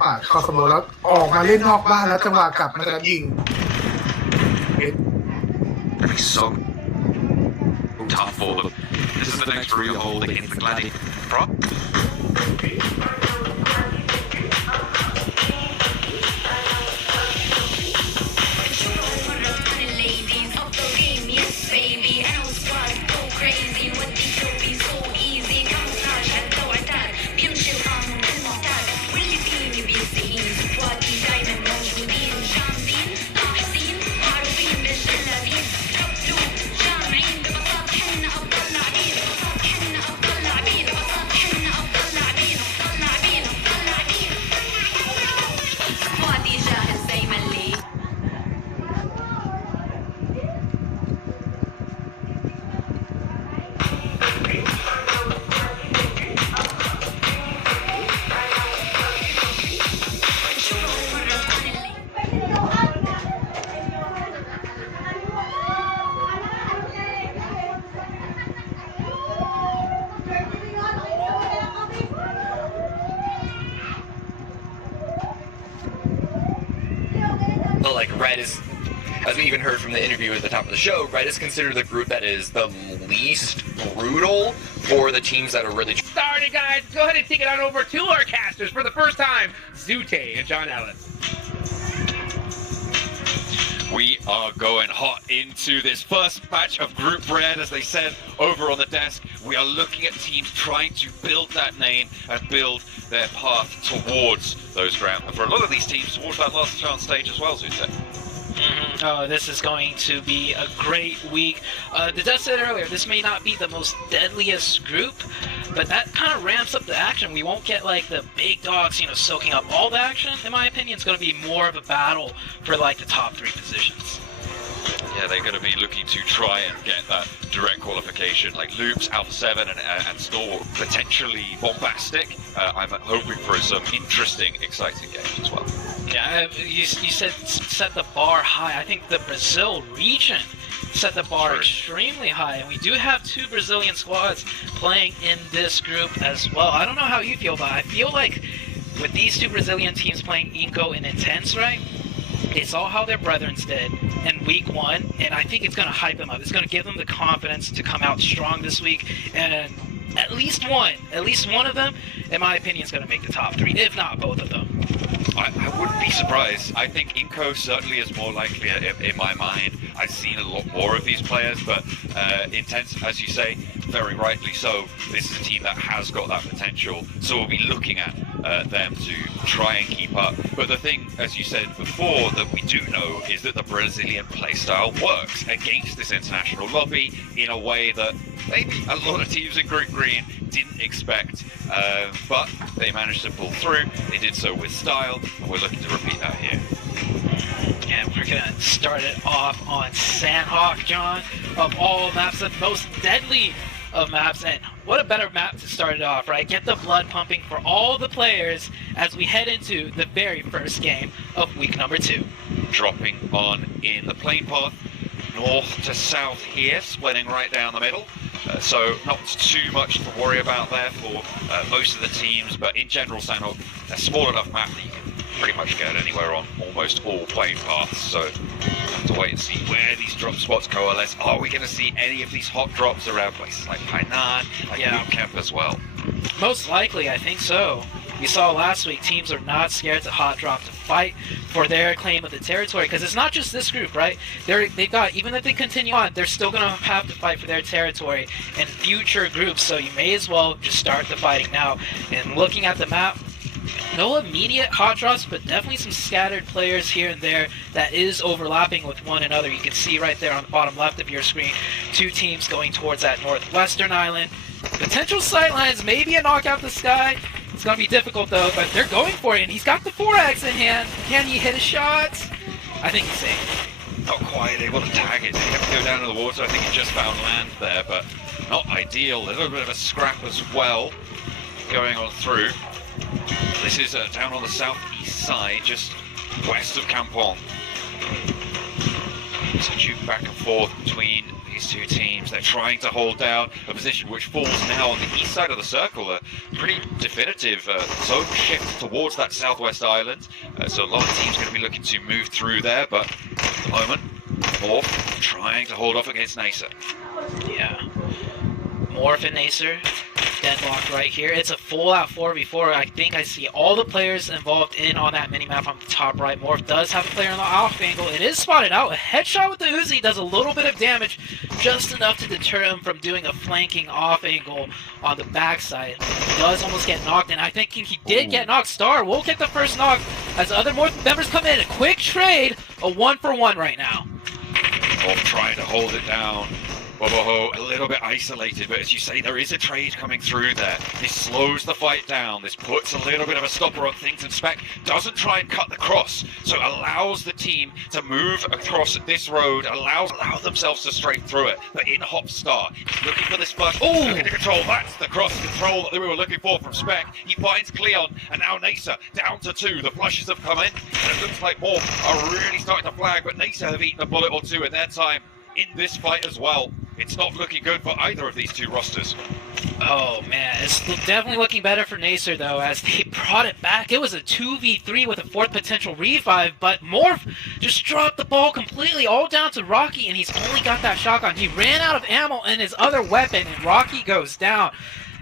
ปาดเข้าสโมแล้วออกมาเล่นนอกบ้านแล้วจังหวะกลับมาจะยิง Be so tough for them. This is the next real hold against the Gladiator. Prop. Like Red is, as we even heard from the interview at the top of the show, Red is considered the group that is the least brutal for the teams that are really. Started, guys. Go ahead and take it on over to our casters for the first time, Zute and John Ellis. We are going hot into this first match of Group Red, as they said over on the desk. We are looking at teams trying to build that name and build their path towards those ground. And for a lot of these teams, towards that last chance stage as well, Zute. Oh, this is going to be a great week. The Dev said earlier, this may not be the most deadliest group, but that kind of ramps up the action. We won't get like the big dogs, soaking up all the action. In my opinion, it's going to be more of a battle for like the top 3 positions. Yeah, they're going to be looking to try and get that direct qualification, like Loops, Alpha 7, and Store, potentially bombastic. I'm hoping for some interesting, exciting games as well. Yeah, you said set the bar high. I think the Brazil region set the bar extremely high, and we do have 2 Brazilian squads playing in this group as well. I don't know how you feel, but I feel like with these 2 Brazilian teams playing Inco and Intense, right? They saw how their brethrens did in week 1, and I think it's going to hype them up. It's going to give them the confidence to come out strong this week, and at least one of them, in my opinion, is going to make the top 3, if not both of them. I wouldn't be surprised. I think Inco certainly is more likely in my mind. I've seen a lot more of these players, but Intense, as you say, very rightly so. This is a team that has got that potential, so we'll be looking at them to try and keep up. But the thing, as you said before, that we do know is that the Brazilian playstyle works against this international lobby in a way that maybe a lot of teams in Group Green didn't expect, but they managed to pull through. They did so with style, and we're looking to repeat that here. And we're going to start it off on Sandhawk, John. Of all maps, the most deadly of maps, and what a better map to start it off, right? Get the blood pumping for all the players as we head into the very first game of week number 2. Dropping on in the plane path, north to south here, splitting right down the middle. So not too much to worry about there for most of the teams, but in general, Sandhawk, a small enough map that you can pretty much get anywhere on almost all plane paths. So have to wait and see where these drop spots coalesce. Are we going to see any of these hot drops around places like Hainan, like Boot Camp as well? Most likely, I think so. We saw last week teams are not scared to hot drop to fight for their claim of the territory, because it's not just this group, right? They've got, even if they continue on, they're still going to have to fight for their territory in future groups, so you may as well just start the fighting now. And looking at the map, no immediate hot drops, but definitely some scattered players here and there that is overlapping with one another. You can see right there on the bottom left of your screen, 2 teams going towards that northwestern island. Potential sightlines, maybe a knockout the sky. It's going to be difficult though, but they're going for it, and he's got the 4X in hand. Can he hit a shot? I think he's safe. Not quite able to tag it. He had to go down to the water. I think he just found land there, but not ideal. A little bit of a scrap as well going on through. This is down on the southeast side, just west of Kampong. It's a juke back and forth between These two teams, they're trying to hold down a position which falls now on the east side of the circle. A pretty definitive zone shift towards that southwest island. So a lot of teams going to be looking to move through there, but at the moment, Morph trying to hold off against Nacer. Yeah. Morph and Nacer, deadlocked right here. It's a full-out 4v4. I think I see all the players involved in on that mini-map on the top right. Morph does have a player on the off angle. It is spotted out. A headshot with the Uzi does a little bit of damage, just enough to deter him from doing a flanking off angle on the backside. He does almost get knocked, and I think he did get knocked. Star will get the first knock as other Morph members come in. A quick trade, a 1-for-1 right now. Morph trying to hold it down. Boboho a little bit isolated, but as you say, there is a trade coming through there. This slows the fight down. This puts a little bit of a stopper on things, and Spec doesn't try and cut the cross, so allows the team to move across this road, allow themselves to strafe through it. But in hops Star, he's looking for this flush, looking to control. That's the cross control that we were looking for from Spec. He finds Cleon, and now Nacer down to 2. The flushes have come in, and it looks like more are really starting to flag, but Nacer have eaten a bullet or two in their time in this fight as well. It's not looking good for either of these two rosters. Oh man, it's definitely looking better for Nacer though, as they brought it back. It was a 2v3 with a 4th potential revive, but Morph just dropped the ball completely, all down to Rocky, and he's only got that shotgun. He ran out of ammo and his other weapon, and Rocky goes down.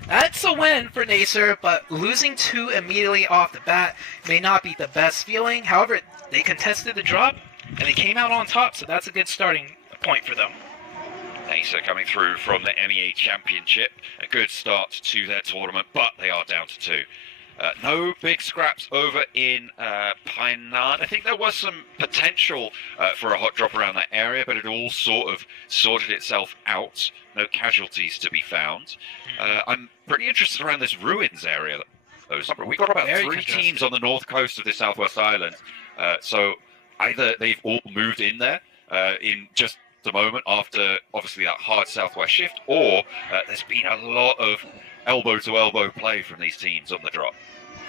That's a win for Nacer, but losing 2 immediately off the bat may not be the best feeling. However, they contested the drop, and they came out on top, so that's a good starting point for them. Nacer coming through from the MEA Championship. A good start to their tournament, but they are down to 2. No big scraps over in Pineland. I think there was some potential for a hot drop around that area, but it all sort of sorted itself out. No casualties to be found. I'm pretty interested around this ruins area. We've got about 3 teams on the north coast of the southwest island. So either they've all moved in there in just the moment after obviously that hard southwest shift, or there's been a lot of elbow-to-elbow play from these teams on the drop.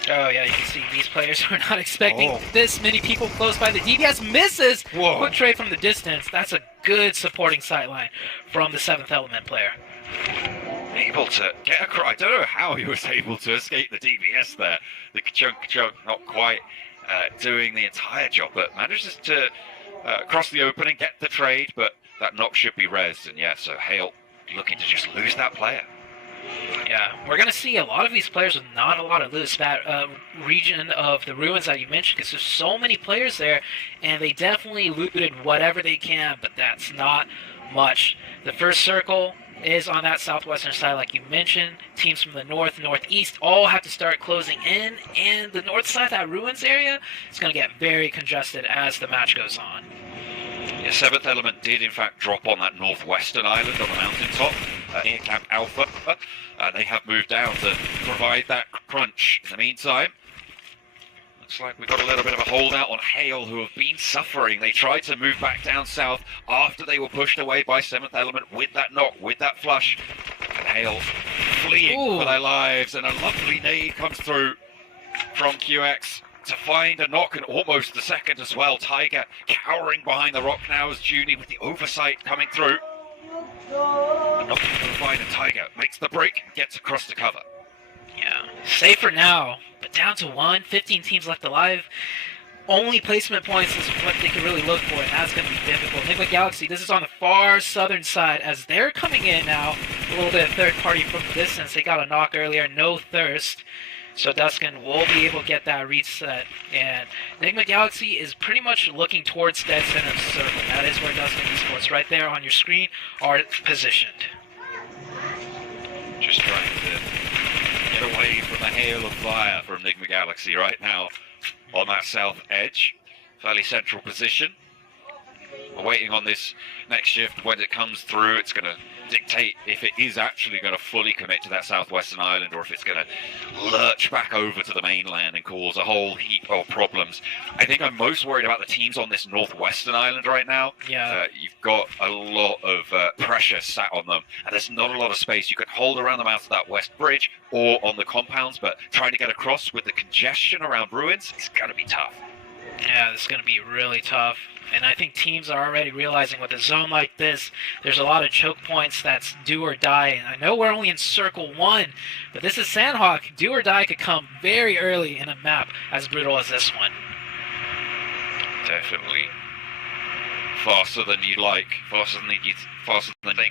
Oh yeah, you can see these players were not expecting this many people close by. The DPS misses. Quick trade from the distance. That's a good supporting sightline from the 7th Element player. Able to get across. I don't know how he was able to escape the DPS there. The chunk not quite doing the entire job, but manages to cross the opening, get the trade, but that knock should be rezzed, and yeah, so Hale looking to just lose that player. Yeah, we're going to see a lot of these players with not a lot of loot. That region of the ruins that you mentioned, because there's so many players there, and they definitely looted whatever they can, but that's not much. The first circle is on that southwestern side, like you mentioned. Teams from the north, northeast all have to start closing in, and the north side, that ruins area, is going to get very congested as the match goes on. Yeah, 7th Element did in fact drop on that northwestern island on the mountaintop near Camp Alpha. They have moved down to provide that crunch. In the meantime, looks like we've got a little bit of a holdout on Hale, who have been suffering. They tried to move back down south after they were pushed away by 7th Element with that knock, with that flush. And Hale fleeing for their lives, and a lovely nade comes through from QX to find a knock, and almost the second as well. Tiger cowering behind the rock now as Junie with the oversight coming through. A knock to find, and Tiger makes the break, gets across to cover. Yeah, safe for now, but down to 1, 15 teams left alive. Only placement points is what they can really look for, and that's going to be difficult. Enigma Galaxy, this is on the far southern side, as they're coming in now. A little bit of third party from the distance. They got a knock earlier, no thirst. So Duskin will be able to get that reset. And Enigma Galaxy is pretty much looking towards dead center of the circle. That is where Duskin Esports, right there on your screen, are positioned. Just trying to get away from the hail of fire from Enigma Galaxy right now on that south edge. Fairly central position. We're waiting on this next shift. When it comes through, it's going to dictate if it is actually going to fully commit to that southwestern island, or if it's going to lurch back over to the mainland and cause a whole heap of problems. I think I'm most worried about the teams on this northwestern island right now. Yeah. You've got a lot of pressure sat on them, and there's not a lot of space. You could hold around the mouth of that west bridge or on the compounds, but trying to get across with the congestion around ruins is going to be tough. Yeah, this is going to be really tough. And I think teams are already realizing with a zone like this, there's a lot of choke points that's do or die. And I know we're only in circle 1, but this is Sandhawk. Do or die could come very early in a map as brutal as this one. Definitely. Faster than you'd like. Faster than you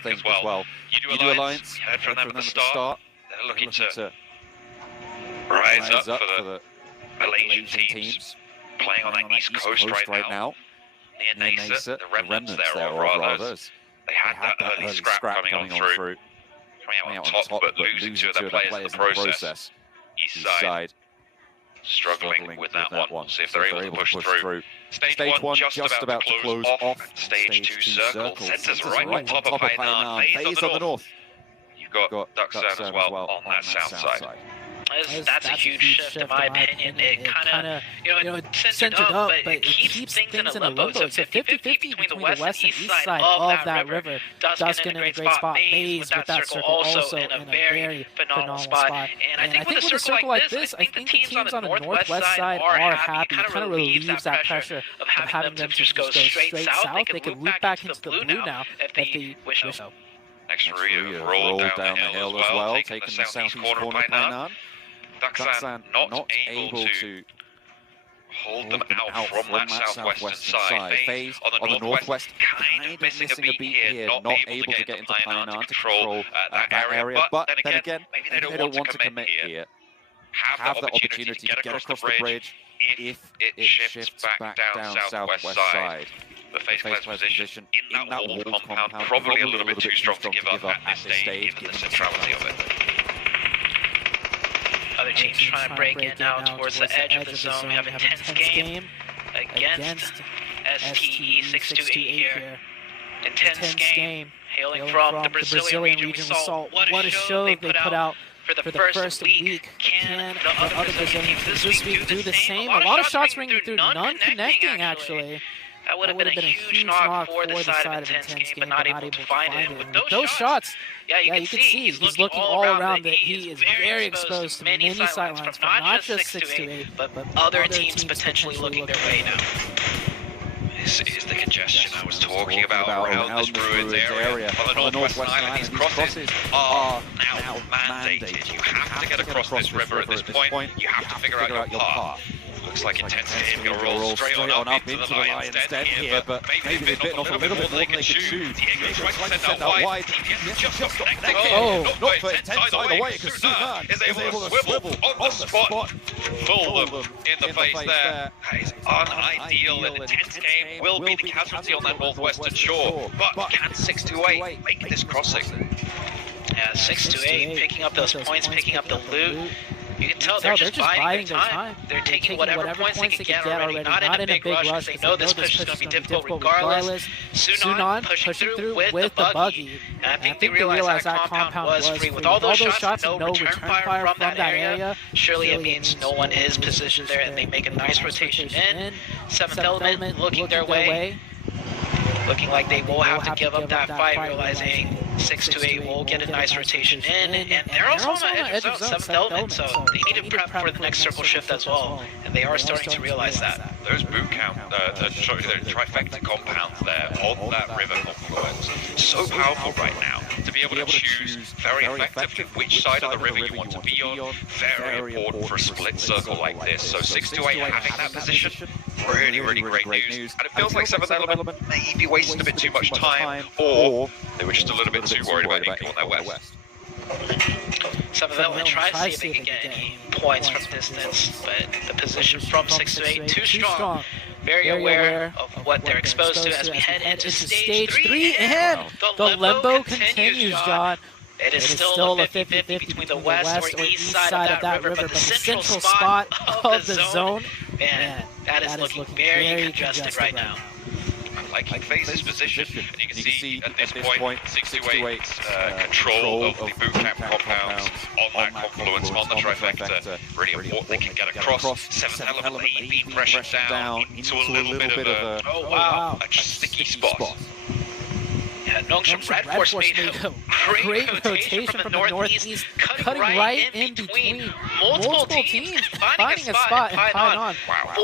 think as well. You do Alliance. You heard from them at the start. They're looking to rise up for the Malaysian teams. Playing on that East Coast right now. Near Nasa, the remnants there of Rathers. They had that early scrap coming on through. Coming out on top, but losing two of their players in the process. East side struggling with that one. See if they're able to push through. Stage 1 just about to close off. Stage 2 circle. Centers right on top of Hainan. Phase on the north. You've got Duxan as well on that south side. That's a huge shift in my opinion. It kind of, it's centered up, but it keeps things in a limbo. It's a 50-50 between the west and east side of that river. Duskin in a great spot. FaZe with that circle also in a very phenomenal spot. And I think with a circle like this, I think the teams on the northwest side are happy. It kind of relieves that pressure of having them to just go straight south. They can loop back into the blue now if they wish so. Next Rio rolled down the hill as well, taking the southeast corner of Hainan. Duxan not able to hold them out from that southwestern side. FaZe on the northwest, kind of missing a beat here, not able to get into Hainan to control that area. But then again, maybe they don't want to commit here. Have the opportunity to get across the bridge if it shifts back down southwest side. The FaZe player's position in that walled compound, probably a little bit too strong to give up at this stage, given the centrality of it. Other teams trying to break in now towards the edge of the zone. We have a tense game against STE 628 here. Intense game, hailing from the Brazilian region. We saw what a show they put out for the first week. Can the other Brazilian teams this week do the same? A lot of shots ringing through, none connecting actually. That would have been a huge knock for the side of Intense Game, but not able to find it. And with those shots, yeah, you can see he's looking all around it. He is very exposed to many sidelines from not just 628, but other teams potentially looking their way now. This is the congestion I was talking about around this Bruins area. On the northwest island, these crosses are now mandated. You have to get across this river at this point. You have to figure out your path. Looks like Intense Game going to roll straight on up into the Lion's Den here, but maybe they've bitten off a little bit more than they can chew. Diego tries to send that wide. TPS just not connecting. Oh, not for Intense either way, because Sunan is able to swivel on the spot. Fool them in the face there. That is unideal, and Intense Game will be the casualty on that northwestern shore. But can 628 make this crossing? Yeah, 628 picking up those points, picking up the loot. You can tell they're just biding their time. They're taking whatever points they can get already, not in a big rush, because they know this push is going to be difficult regardless. Sunan pushing through with the buggy. And I think they realized that compound was free. With all those shots and no return fire from that area, surely it means no one is positioned there, and they make a nice rotation in. 7th Element looking their way. Looking like they will have to give up that fight, realizing 628 will get a nice rotation in, and they're also on the edge of zone, 7th Element, so they need to prep for the next circle shift as well, and they are starting to realize that. Those boot camp, the trifecta compounds there on that river confluence, so powerful right now to be able to choose very effectively which side of the river you want to be on. Very important for a split circle like this. So 628 having that position, really great news. And it feels like 7th Element maybe wasted a bit too much time, or they were just a little bit too worried about Inco on their west. 7th Element tries to see if they can get any points from distance, but the position from 628 too strong. Very aware of what they're exposed to as we head into stage 3, and the limbo continues, John. It is still a 50-50 between the west or east side of that river, but the central spot of the zone, man, that is looking very congested right now. Like FaZe's position, and you can see at this point 628's control of the boot camp compounds on that confluence, on the trifecta, really important. They can get across. 7th Element may be pressured down into a little bit of a sticky spot. Yeah, Nongshim Red Force made a great rotation from the northeast, cutting right in between multiple teams, finding a spot and tying on.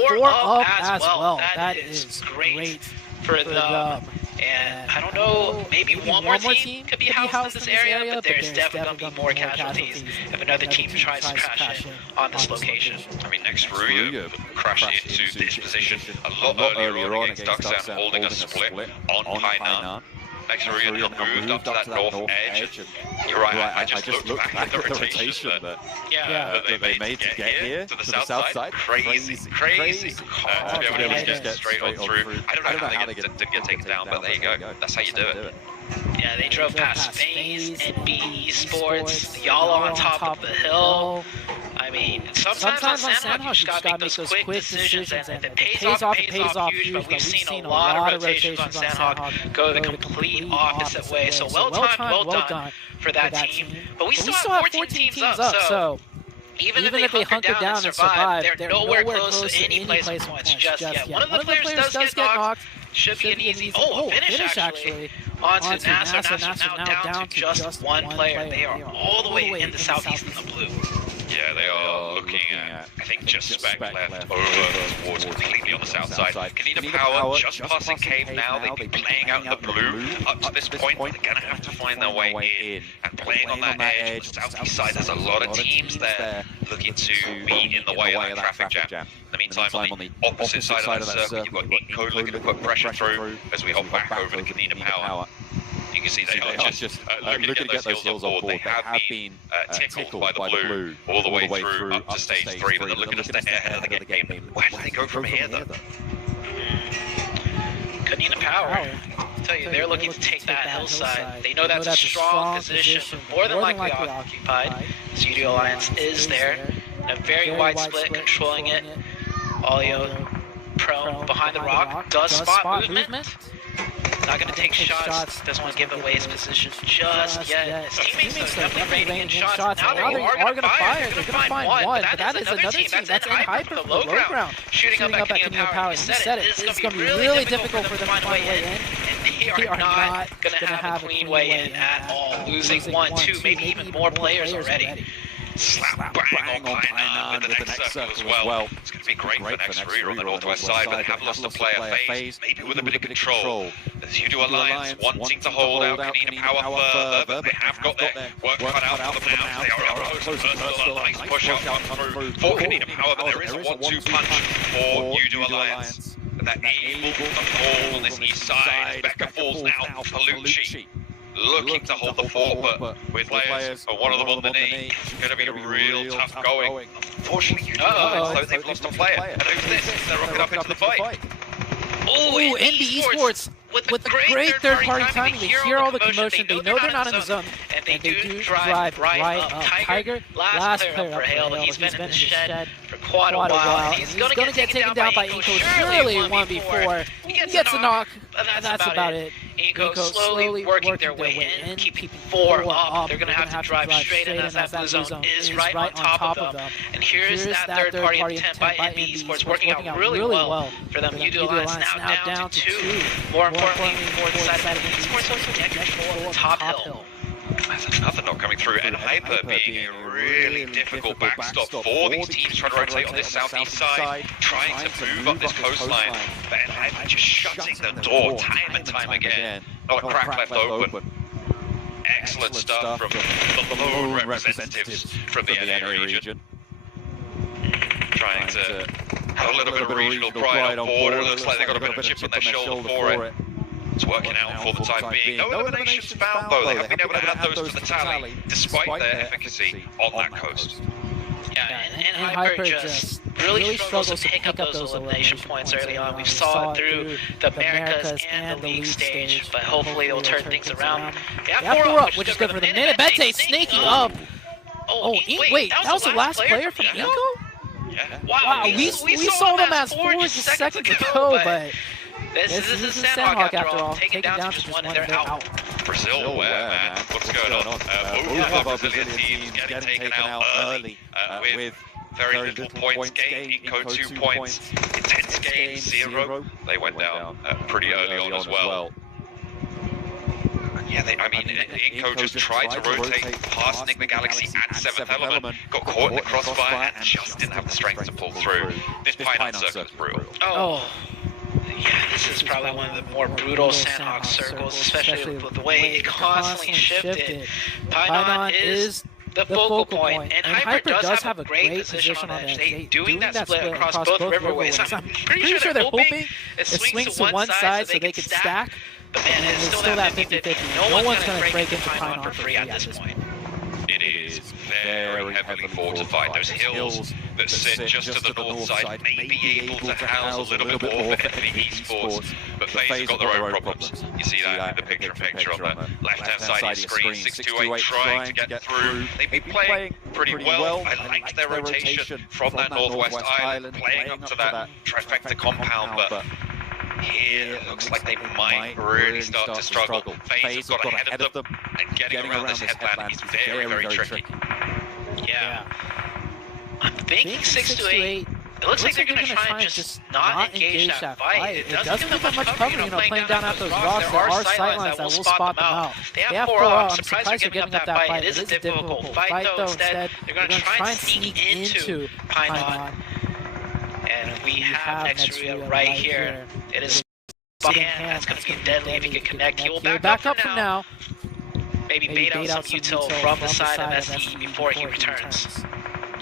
4 up as well. That is great for them. And I don't know, maybe one more team could be housed in this area, but there's definitely going to be more casualties if another team tries to crash in on this location. I mean, next Ruya crashed into this position a lot earlier on against Ducksound, holding a split on Painan. Next Ruya have moved up to that north edge. You're right, I just looked back at the rotation that they made to get here to the south side. Crazy. To be able to just get straight on through. I don't know how they didn't get taken down, but there you go. That's how you do it. Yeah, they drove past FaZe, NB Esports, y'all on top of the hill. I mean, sometimes on Sandhawk you just gotta make those quick decisions, and if it pays off huge, but we've seen a lot of rotations on Sandhawk go the complete opposite way. So well done for that team. But we still have 14 teams up, so even if they hunker down and survive, they're nowhere close to any place points just yet. One of the players does get knocked. Should be an easy finish actually onto NASA now down to just one player. They are all the way in the southeast in the blue. Yeah, they are looking at, I think, just spec left over towards completely on the south side. Kanina Power just passing Cave now. They've been playing out in the blue up to this point. They're going to have to find their way in. And playing on that edge, on the southeast side, there's a lot of teams there looking to be in the way of that traffic jam. In the meantime, on the opposite side of that circle, you've got Inco looking to put pressure through as we hop back over to Kanina Power. You can see they are just looking to get those hills on board. They have been tickled by the blue all the way through up to stage 3, but they're looking to stay ahead of the game. Where do they go from here, though? Kanina Power, I tell you, they're looking to take that hillside. They know that's a strong position, more than likely occupied. Studio Alliance is there, a very wide split, controlling it. Olio prone behind the rock, does spot movement. Not going to take shots, doesn't want to give away his position just yet. His teammates are definitely rating in shots. Now they are going to fire. They're going to find one, but that is another team that's in Hyper for the low ground, shooting up at Kanina Power. You said it, it's going to be really difficult for them to find a way in, and they are not going to have a clean way in at all. Losing 1, 2, maybe even more players already. Slap bang on Painan with the next circle as well. It's going to be great for next Ruya on the northwest side, but they have lost a player FaZe, maybe with a bit of control. As you do Alliance wanting to hold out Kanina Power further, but they have got their work cut out for them now. They are close to first, nice push out through for Kanina Power, but there is a 1-2 punch for you do Alliance. And they're able to fall on this east side. Becca falls now. Palucci looking to hold the fort, but with players, one of them on the knee, it's going to be real tough going. Unfortunately, you know, they've lost a player. And who's this? They're rocking up into the fight. Oh, NB Esports with the great third-party timing. They hear all the commotion. They know they're not in the zone, and they do drive right up. Tiger, last player up for Hale, but he's been in the shed for quite a while. He's going to get taken down by Inco surely 1v4. He gets a knock, and that's about it. Inco slowly working their way in, keeping 4 up. They're going to have to drive straight in as that blue zone is right on top of them. And here's that third-party intent by NB Esports working out really well for them. You do Alliance now down to 2. More importantly, for the side of NB Esports, also get control of the top hill. That's another knock coming through, and Hyper being a really difficult backstop for these teams trying to rotate on this southeast side, trying to move up this coastline, but Hyper just shutting the door time and time again. Not a crack left open. Excellent stuff from the lone representatives from the NA region. Trying to have a little bit of regional pride on board. It looks like they've got a bit of a chip on their shoulder for it. It's working out for the time being. No eliminations found though. They haven't been able to add those to the tally, despite their efficacy on that coast. Yeah, and Hyper just really struggles to pick up those elimination points early on. We saw it through the Americas and the league stage, but hopefully they'll turn things around. They have 4 up, which is good for them. Bete snaking up. Oh, wait, that was the last player from Inco? Yeah. Wow, we saw them as 4 just seconds ago, but this is Sandhawk after all. Taken down to just 1 and they're out. Brazil, where, man? What's going on? Both of our Brazilian teams getting taken out early with very little points gained. Inco 2 points. Intense game 0. They went down pretty early on as well. Yeah, I mean, Inco just tried to rotate past Enigma Galaxy and 7th Element, got caught in the crossfire and just didn't have the strength to pull through. This Python circle is brutal. Oh. Yeah, this is probably one of the more brutal Sandhawk circles, especially with the way it constantly shifted. Python is the focal point, and Hyper does have a great position on edge. They doing that split across both riverways. I'm pretty sure they're hoping it swings to one side so they can stack. But man, it's still that 50-50. No one's going to break into Python for free at this point. It is very heavily fortified. Those hills that sit just to the north side may be able to house a little bit more for enemy esports, but FaZe have got their own problems. You see that in the picture on the left-hand side of the screen. 628 trying to get through. They've been playing pretty well. I liked their rotation from that northwest island, playing up to that trifecta compound, but here it looks like they might really start to struggle. FaZe have got ahead of them, and getting around this headland is very tricky. Yeah. I'm thinking 6 to 8. It looks like they're going to try and just not engage that fight. It doesn't give them much cover, playing down at those rocks. There are sightlines that will spot them out. They have 4 up. I'm surprised they're giving up that fight. It is a difficult fight, though. Instead, they're going to try and sneak into Python. And we have Nextria right here. It is that's going to be deadly if he can connect. He will back up for now. Maybe bait out some util from the side of SE before he returns.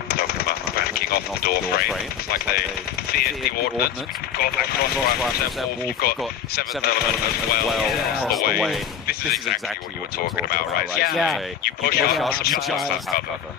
Dokuma backing off the door frame. It's like they feared the ordnance. We've got that crossfire from Wolf. You've got 7th Element as well across the way. This is exactly what you were talking about, right? Yeah. You push up, some shots have cover.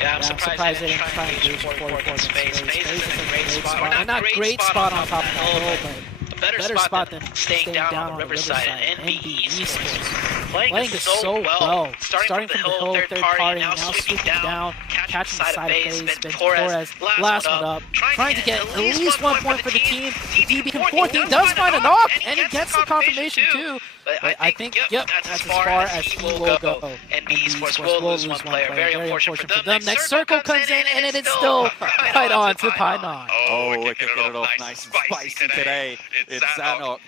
Yeah, I'm surprised they didn't try and engage 44 against FaZe. FaZe is in a great spot. Or Not great spot on top of the hill, but a better spot than staying down on the riverside and NB Esports. Playing this so well. Starting from the hill, third party, now sweeping down, catching the side of FaZe, Ben Torres, last one up, trying to get at least 1 point for the team. DB14 does find a knock, and he gets the confirmation too. But I think, yep, that's as far as he will go. NB Esports will lose 1 player. Very unfortunate for them. Next circle comes in, and it is still right on to Python. Oh, we're kicking it off nice and spicy today. It's Zanok.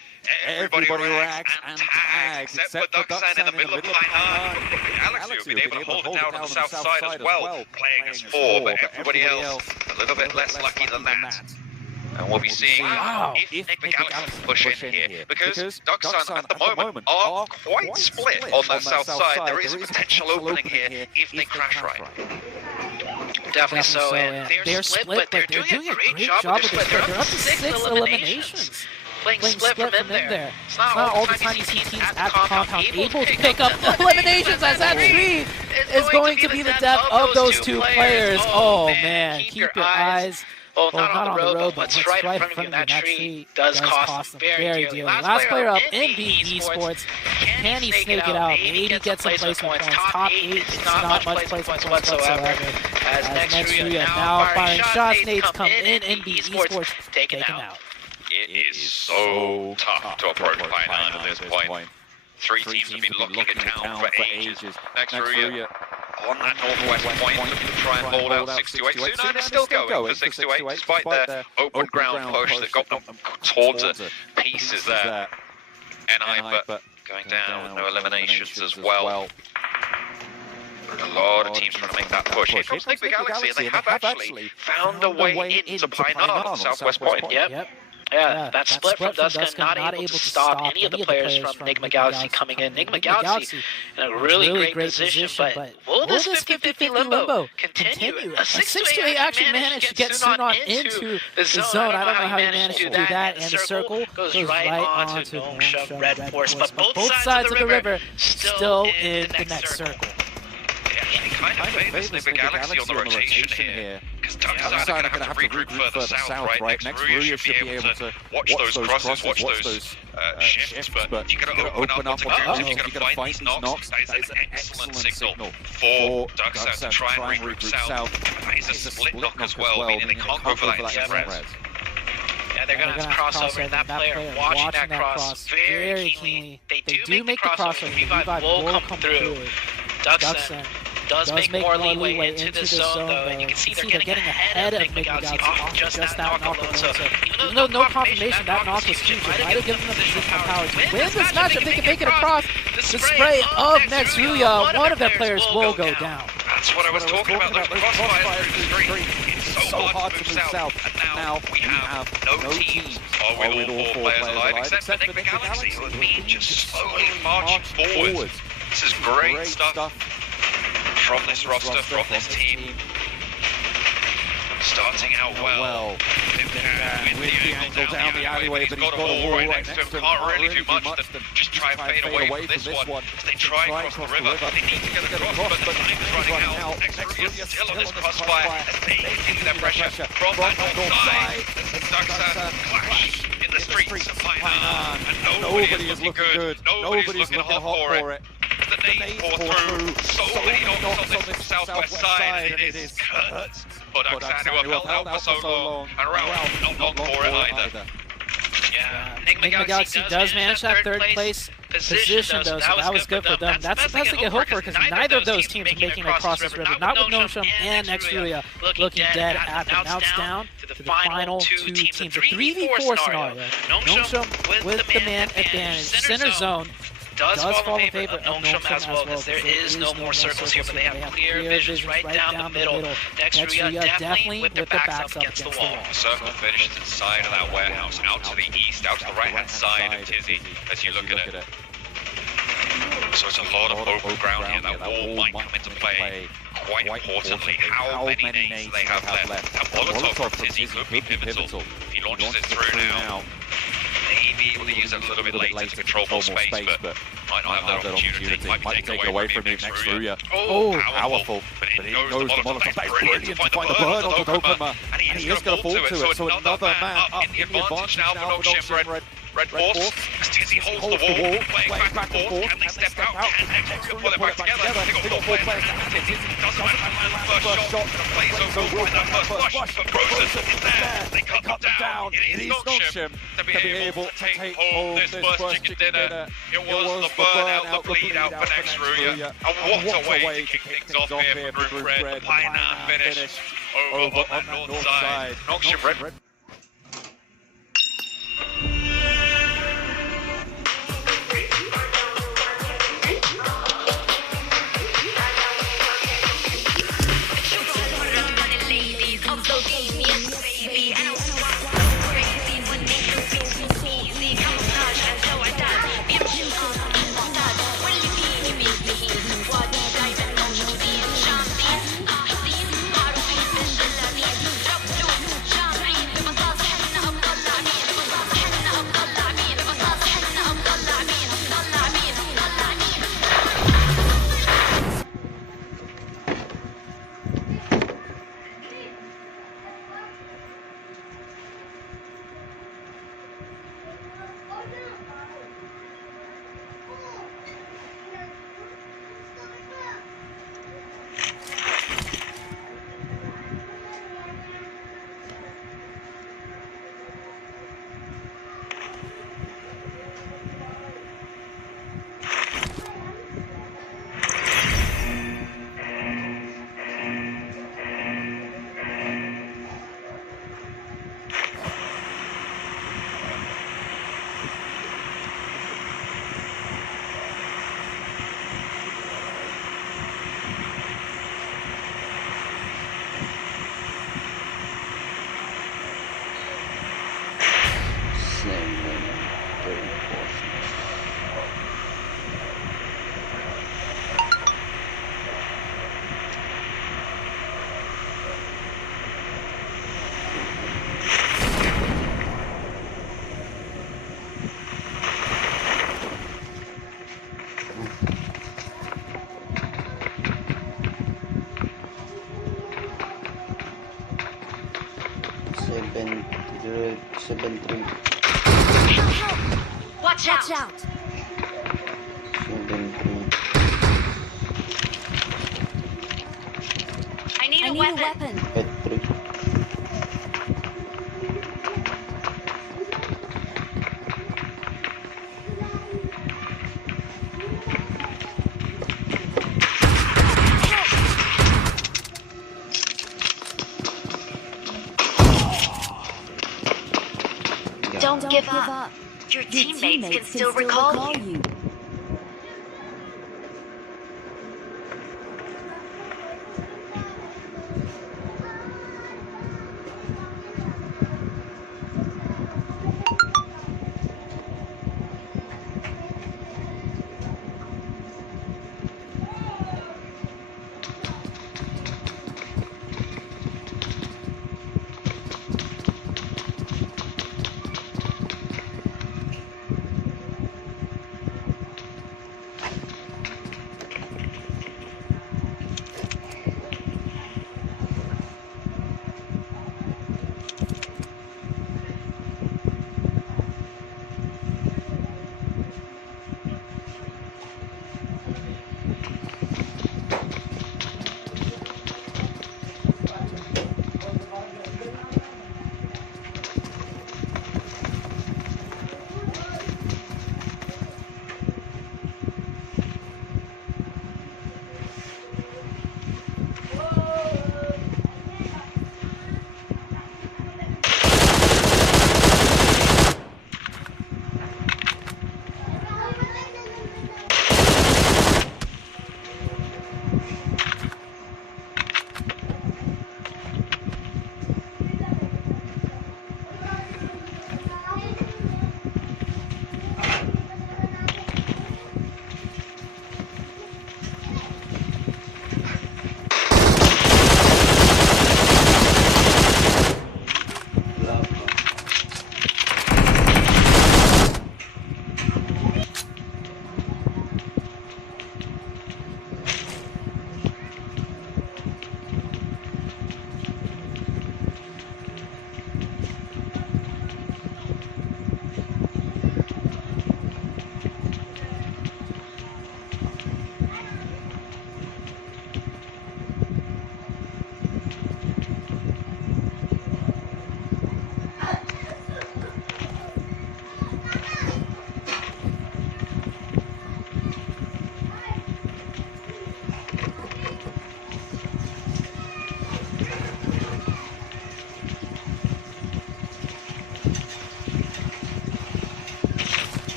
Everybody rags and tags, except for Ducksan in the middle of Python. Galaxy have been able to hold it down on the south side as well, playing as 4, but everybody else a little bit less lucky than that. And we'll be seeing if Enigma Galaxy push in here, because Ducksan at the moment are quite split on that south side. There is a potential opening here if they crash right. Definitely so, and they're split, but they're doing a great job with their split. They're up to 6 eliminations. Playing split from in there. It's not all the time you see teams at the compound able to pick up eliminations, as that tree is going to be the death of those 2 players. Oh man, keep your eyes. Well, not on the road, but what's right in front of you, that tree does cost them very dearly. Last player up, NB Esports. Can he snake it out? Maybe get some placement points. Top 8 is not much placement points whatsoever. As Nextria now firing shots, nades come in, NB Esports taken out. It is so tough to approach Python at this point. 3 teams have been locking it down for ages. Nextria on that northwest point, looking to try and hold out 628. Sunan is still going for 628, despite their open ground push that got them torn to pieces there. And Hyper going down with no eliminations as well. A lot of teams trying to make that push. Here comes Enigma Galaxy, and they have actually found a way into Python on the southwest point. Yep. Yeah, that split from Duskan not able to stop any of the players from Enigma Galaxy coming in. Enigma Galaxy in a really great position, but will this 50-50 limbo continue? A 6-8 actually managed to get Sunan into the zone. I don't know how he managed to do that, and the circle goes right onto Nongsha Red Force, but both sides of the river still in the next circle. Actually kind of famous Enigma Galaxy on the rotation here. Because Ducksan are going to have to regroup further south, right? Nextria should be able to watch those crosses, watch those shifts, but you've got to open up on moves, you've got to find these knocks. That is an excellent signal for Ducksan to try and regroup south. That is a split knock as well, meaning they can't go for that instant res. Yeah, they're going to cross over, and that player watching that cross very keenly. They do make the crossover. Revive will come through. Ducksan does make more leeway into this zone, though, and you can see they're getting ahead of Big Galaxy off just that knock alone. So even though no confirmation, that knock was huge. It might have given them the positional power to win this matchup. They can make it across. The spray of Nexruya, one of their players will go down. That's what I was talking about, those crossfires through the street. It's so hard to move south, and now we have no teams with all 4 players alive, except for Nick Galaxy, who has been just slowly marching forwards. This is great stuff from this roster, from this team. Starting out well. With the angle down the alleyway, but he's got a wall right next to him. Can't really do much than just try and fade away from this one. As they try and cross the river, they need to get across, but the time is running out. Xruya's still on this crossfire as they continue their pressure from that north side. Duxan clash in the streets of Hainan, and nobody is looking good. Nobody's looking hot for it. The nades pour through. So many knocks on this southwest side, and it is Kurt. But Duxan, who have held out for so long, and Ralph not long for it either. Yeah, Enigma Galaxy does manage that third place position, though, so that was good for them. That's the best they can hope for, because neither of those teams are making it across this river. Not with Nosham and Nexruya looking dead at them. Now it's down to the final 2 teams. A 3v4 scenario. Nosham with the man advantage. Center zone does fall in favor of Nosham as well, because there is no more circles here, but they have clear visions right down the middle. Nexruya definitely with their backs up against the wall. The circle finishes inside of that warehouse, out to the east, out to the right-hand side of Tizzy, as you look at it. So it's a lot of open ground here. That wall might come into play. Quite importantly, how many nades they have left. And Molotov from Tizzy could be pivotal. If he launches it through now, maybe able to use it a little bit later to control more space, but might not have that opportunity. Might be taken away from him next Ruya. Oh, powerful. But he knows the Molotov. That's brilliant to find the bird on the Dokuma. And he is going to fall to it. So another man up in the advantage now for Nosham Red Force. As Tizzy holds the wall, playing back and forth. Can they step out? Can Nexruya pull it back together? They got 4 players to hand it. Doesn't matter if they land the first shot. The plays over with that first flush. But Roses is there. They cut them down. It is Nosham to be able to take home this first chicken dinner. It was the burnout, the bleed out for Nexruya. And what a way to kick things off here for Group Red. The Hainan finish over on that north side. Nosham Red. Watch out! I need a weapon. Don't give up. Your teammates can still recall you.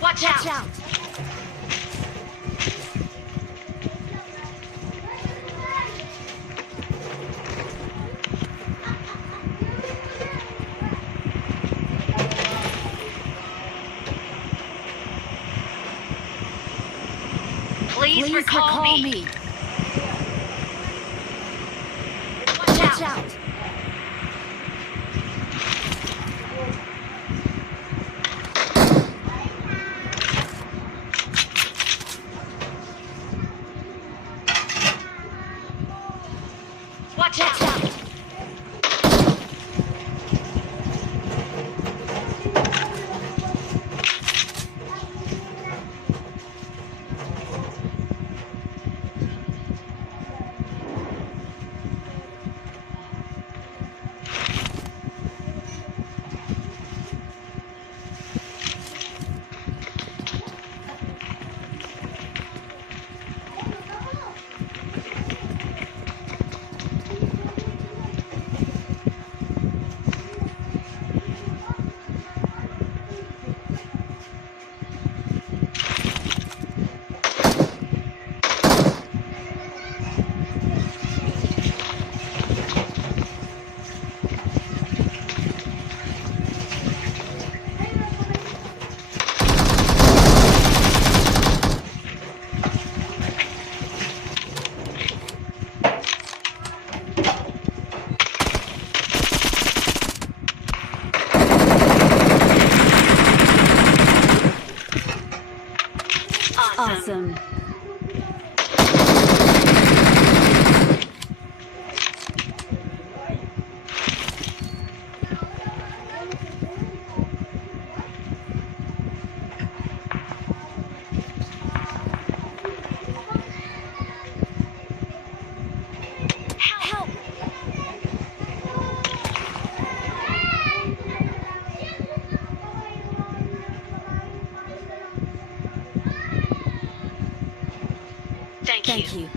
Watch out! Please recall me. Watch out! Watch out! Awesome. Help! Thank you.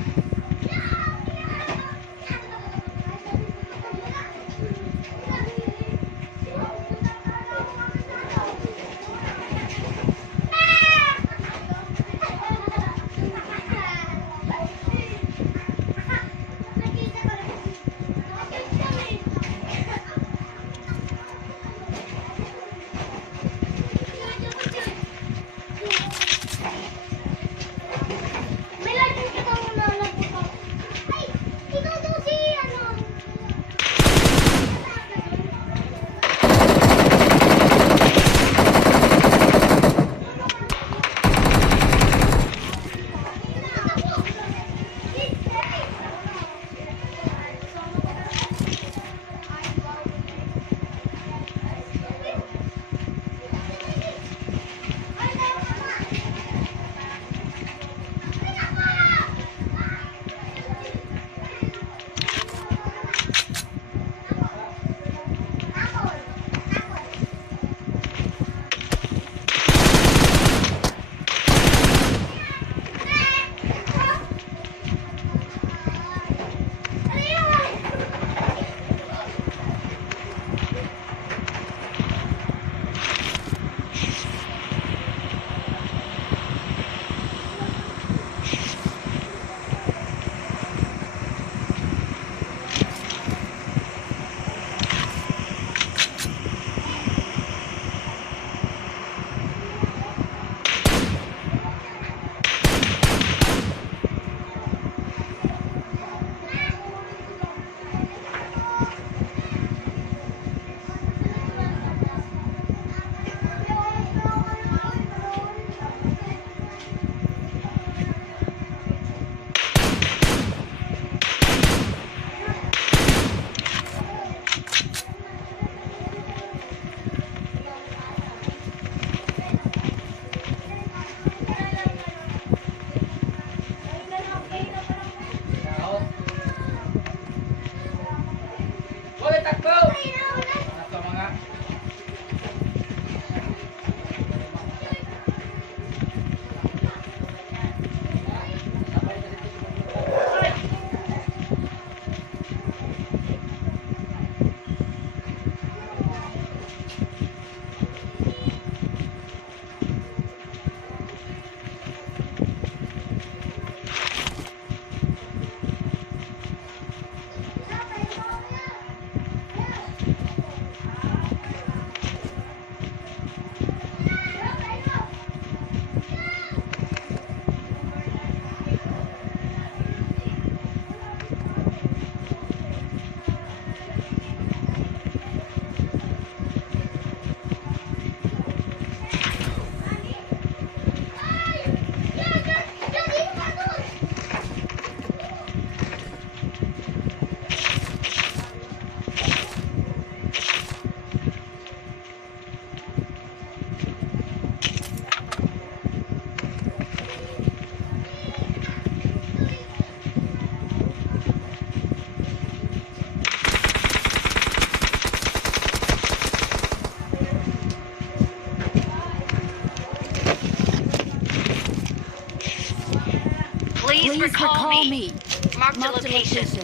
Please recall me. Mark the location.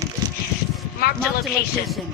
Mark the location.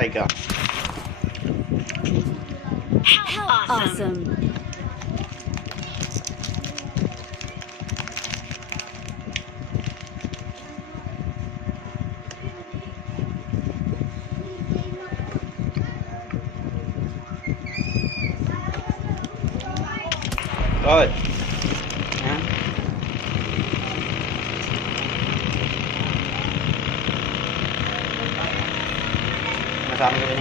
Okay, go. Awesome. Rồi. Sama ka ba?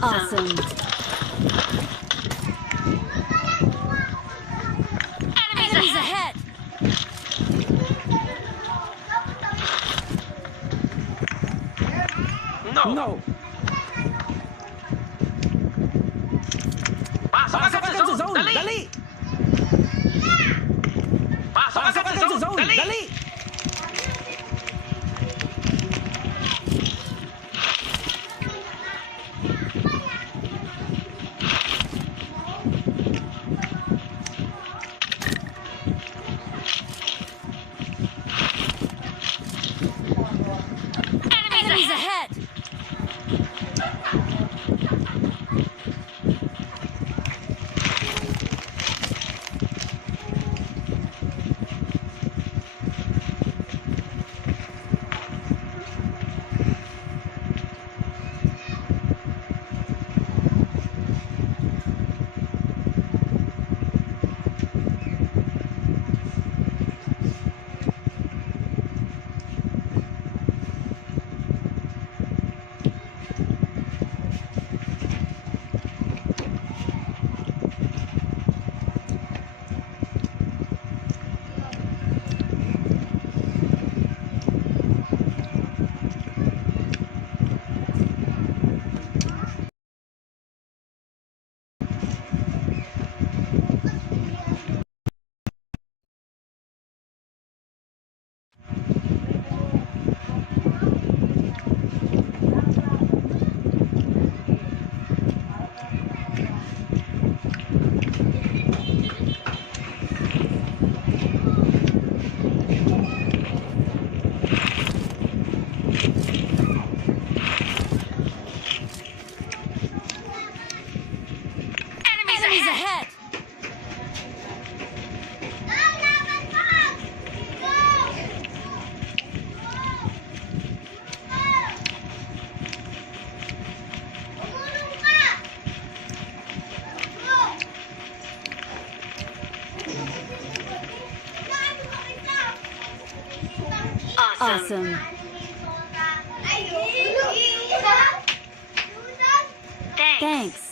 Awesome. Enemies ahead. No. Pasok agad sa zone. Dali. Pasok agad sa zone. Dali. Enemies ahead. Enemies ahead. Awesome. Thanks.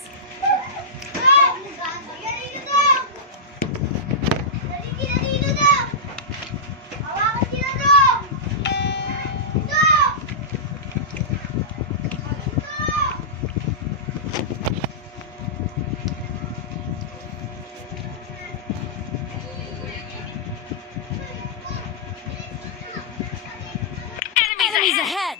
Enemies ahead!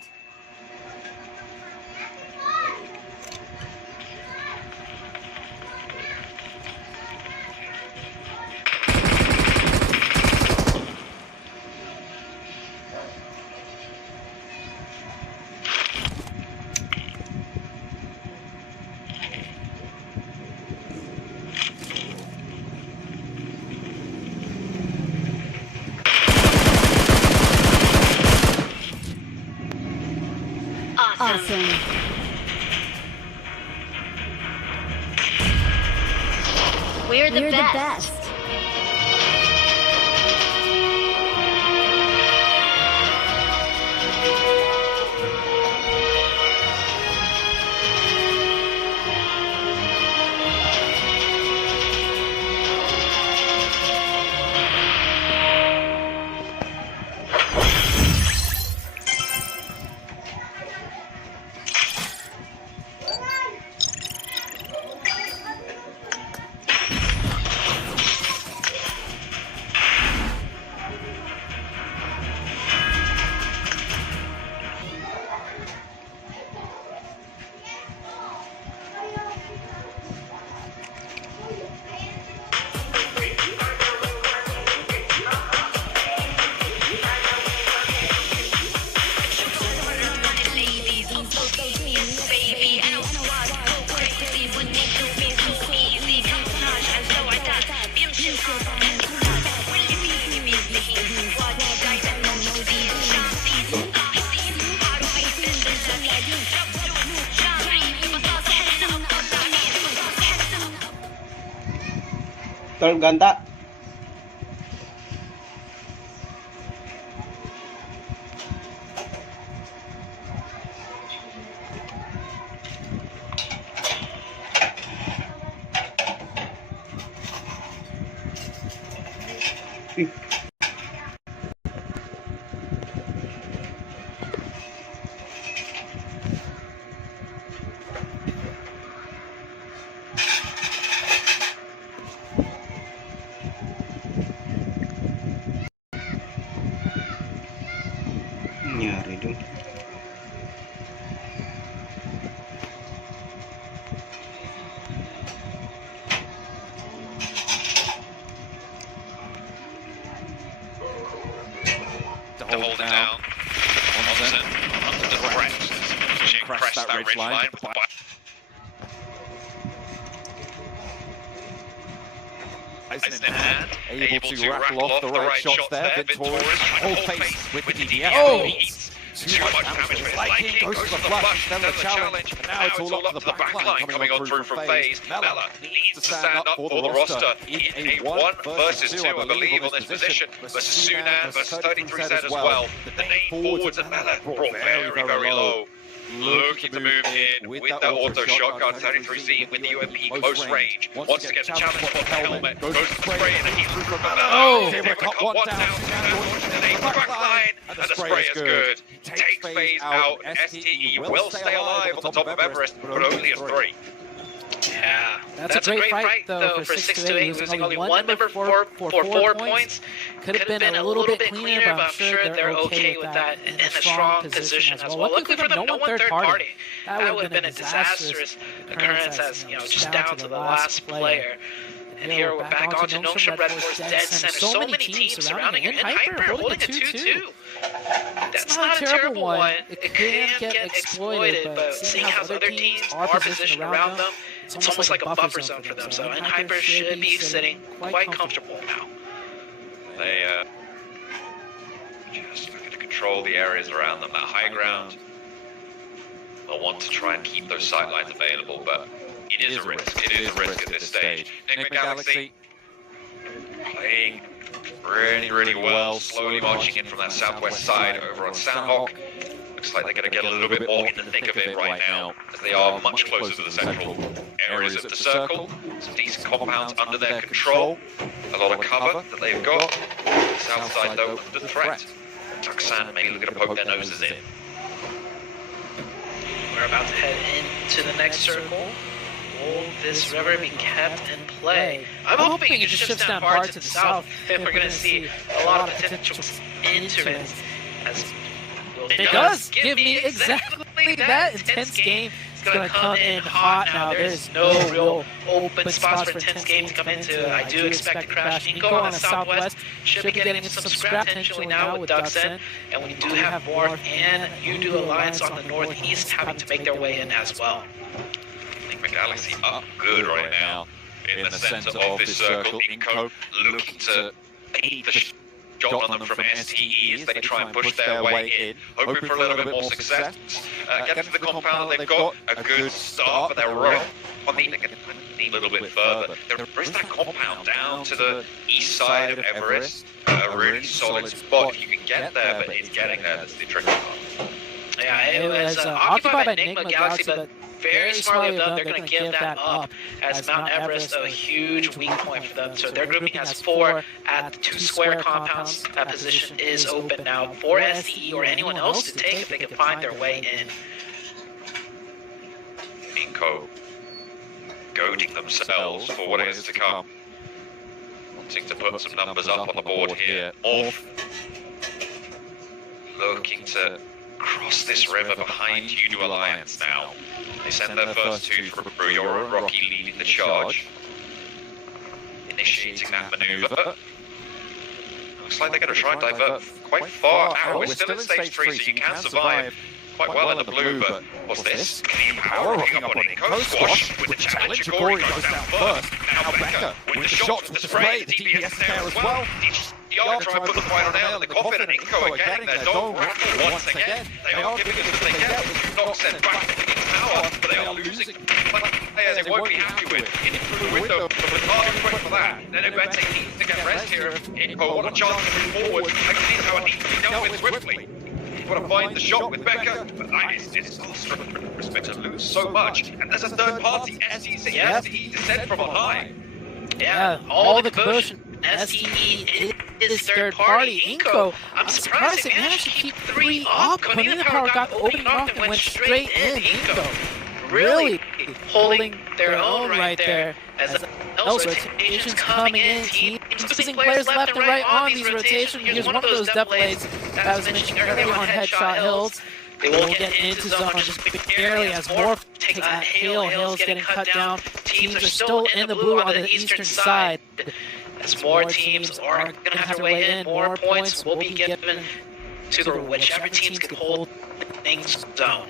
Awesome. We're the best. Turnip ganda. Nyari dong. To hold it down. Onto the crest. Crest that ridge line. Ice in hand, able to rattle off the right shots there. Victorious, whole face with the DDS. Oh! Too much damage for his liking. Goes for the flush, then the challenge. Now it's all up to the back line coming on through from FaZe. Mela needs to stand up for the roster in a 1 versus 2, I believe, on this position. Versus Sunan, versus 33Z as well. The name forwards at Mela brought very, very low. Looking to move in with that auto shotgun, 33Z with the UMP close range. Wants to get the challenge for the helmet. Goes to spray and he's through from Mela. Oh! They got one down, and a back line, and the spray is good. Takes FaZe out. STE will stay alive on the top of Everest, but only a 3. Yeah, That's a great fight though for 6-8, losing only one member for 4 points. Could have been a little bit cleaner, but I'm sure they're okay with that in a strong position as well. Luckily for them, no one third party. That would have been a disastrous occurrence as, just down to the last player. And here we're back onto Notion Red Force dead center. So many teams surrounding him. And Hyper holding a 2-2. That's not a terrible one. It can get exploited, but seeing how other teams are positioned around them, it's almost like a buffer zone for them. So, and Hyper should be sitting quite comfortable now. They just looking to control the areas around them. That high ground, they'll want to try and keep those sight lines available, but it is a risk. It is a risk at this stage. Enigma Galaxy playing really well, slowly marching in from that southwest side over on Sandhawk. Looks like they're going to get a little bit more in the thick of it right now, as they are much closer to the central areas of the circle. Some decent compounds under their control, a lot of cover that they've got. The south side, though, under threat. Tucson maybe looking to poke their noses in. We're about to head into the next circle. Will this river be kept in play? I'm hoping it just shifts down hard to the south, and we're going to see a lot of potential into it. As It does give me exactly that intense game. It's going to come in hot now. There's no real open spots for intense game to come into. I do expect to crash Nico on the southwest. Should be getting into some scrap potentially now with Duxon. And we do have Morph and Udo Alliance on the northeast having to make their way in as well. I think Galaxy up good right now in the center of this circle. Inco looking to beat the shot on them from STEs. They try and push their way in, hoping for a little bit more success. Getting to the compound that they've got, a good start, but they're right on the a little bit further. There is that compound down to the east side of Everest. A really solid spot if you can get there, but it's getting there that's the tricky part. Yeah, it was occupied by Enigma Galaxy, but very smartly of them, they're going to give that up, as Mount Everest a huge weak point for them. So their grouping has 4 at 2 square compounds. That position is open now for STE or anyone else to take if they can find their way in. Inco goading themselves for what is to come. Wanting to put some numbers up on the board here. Morph looking to cross this river behind Udo Alliance now. They send their first 2 through. You're Rocky leading the charge. Initiating that maneuver. Looks like they're going to try and divert quite far out. We're still in stage 3, so you can survive quite well in the blue, but what's this? Clean power rocking up on Inco. Squash with the challenge. Gory goes down first. Now Becker with the shot, the spray, the DPS there as well. Y'all try and put the final nail in the coffin, and Inco are getting their dog rattle once again. They are giving us what they get. Not sent back to the tower, but they are losing players they won't be happy with. In through the window, but with hard quick for that. Then Evente needs to get rest here. Inco, what a chance to move forward. I can see how it needs to be dealt with swiftly. Want to find the shot with Becca, but it's respect to lose so much. And there's a third party, STE descent from on high. Yeah, all the commotion. STE is third party. Inco, I'm surprised they managed to keep 3 up. Conina Power got the opening off and went straight in. Inco really holding their own right there as else rotations coming in. Teams losing players left and right on these rotations. Here's one of those depth blades that I was mentioning earlier on Headshot Hills. They will get into zone just barely as Morph takes that Hail. Hill's getting cut down. Teams are still in the blue on the eastern side. As more teams are going to have to weigh in, more points will be given to whichever teams can hold things zone.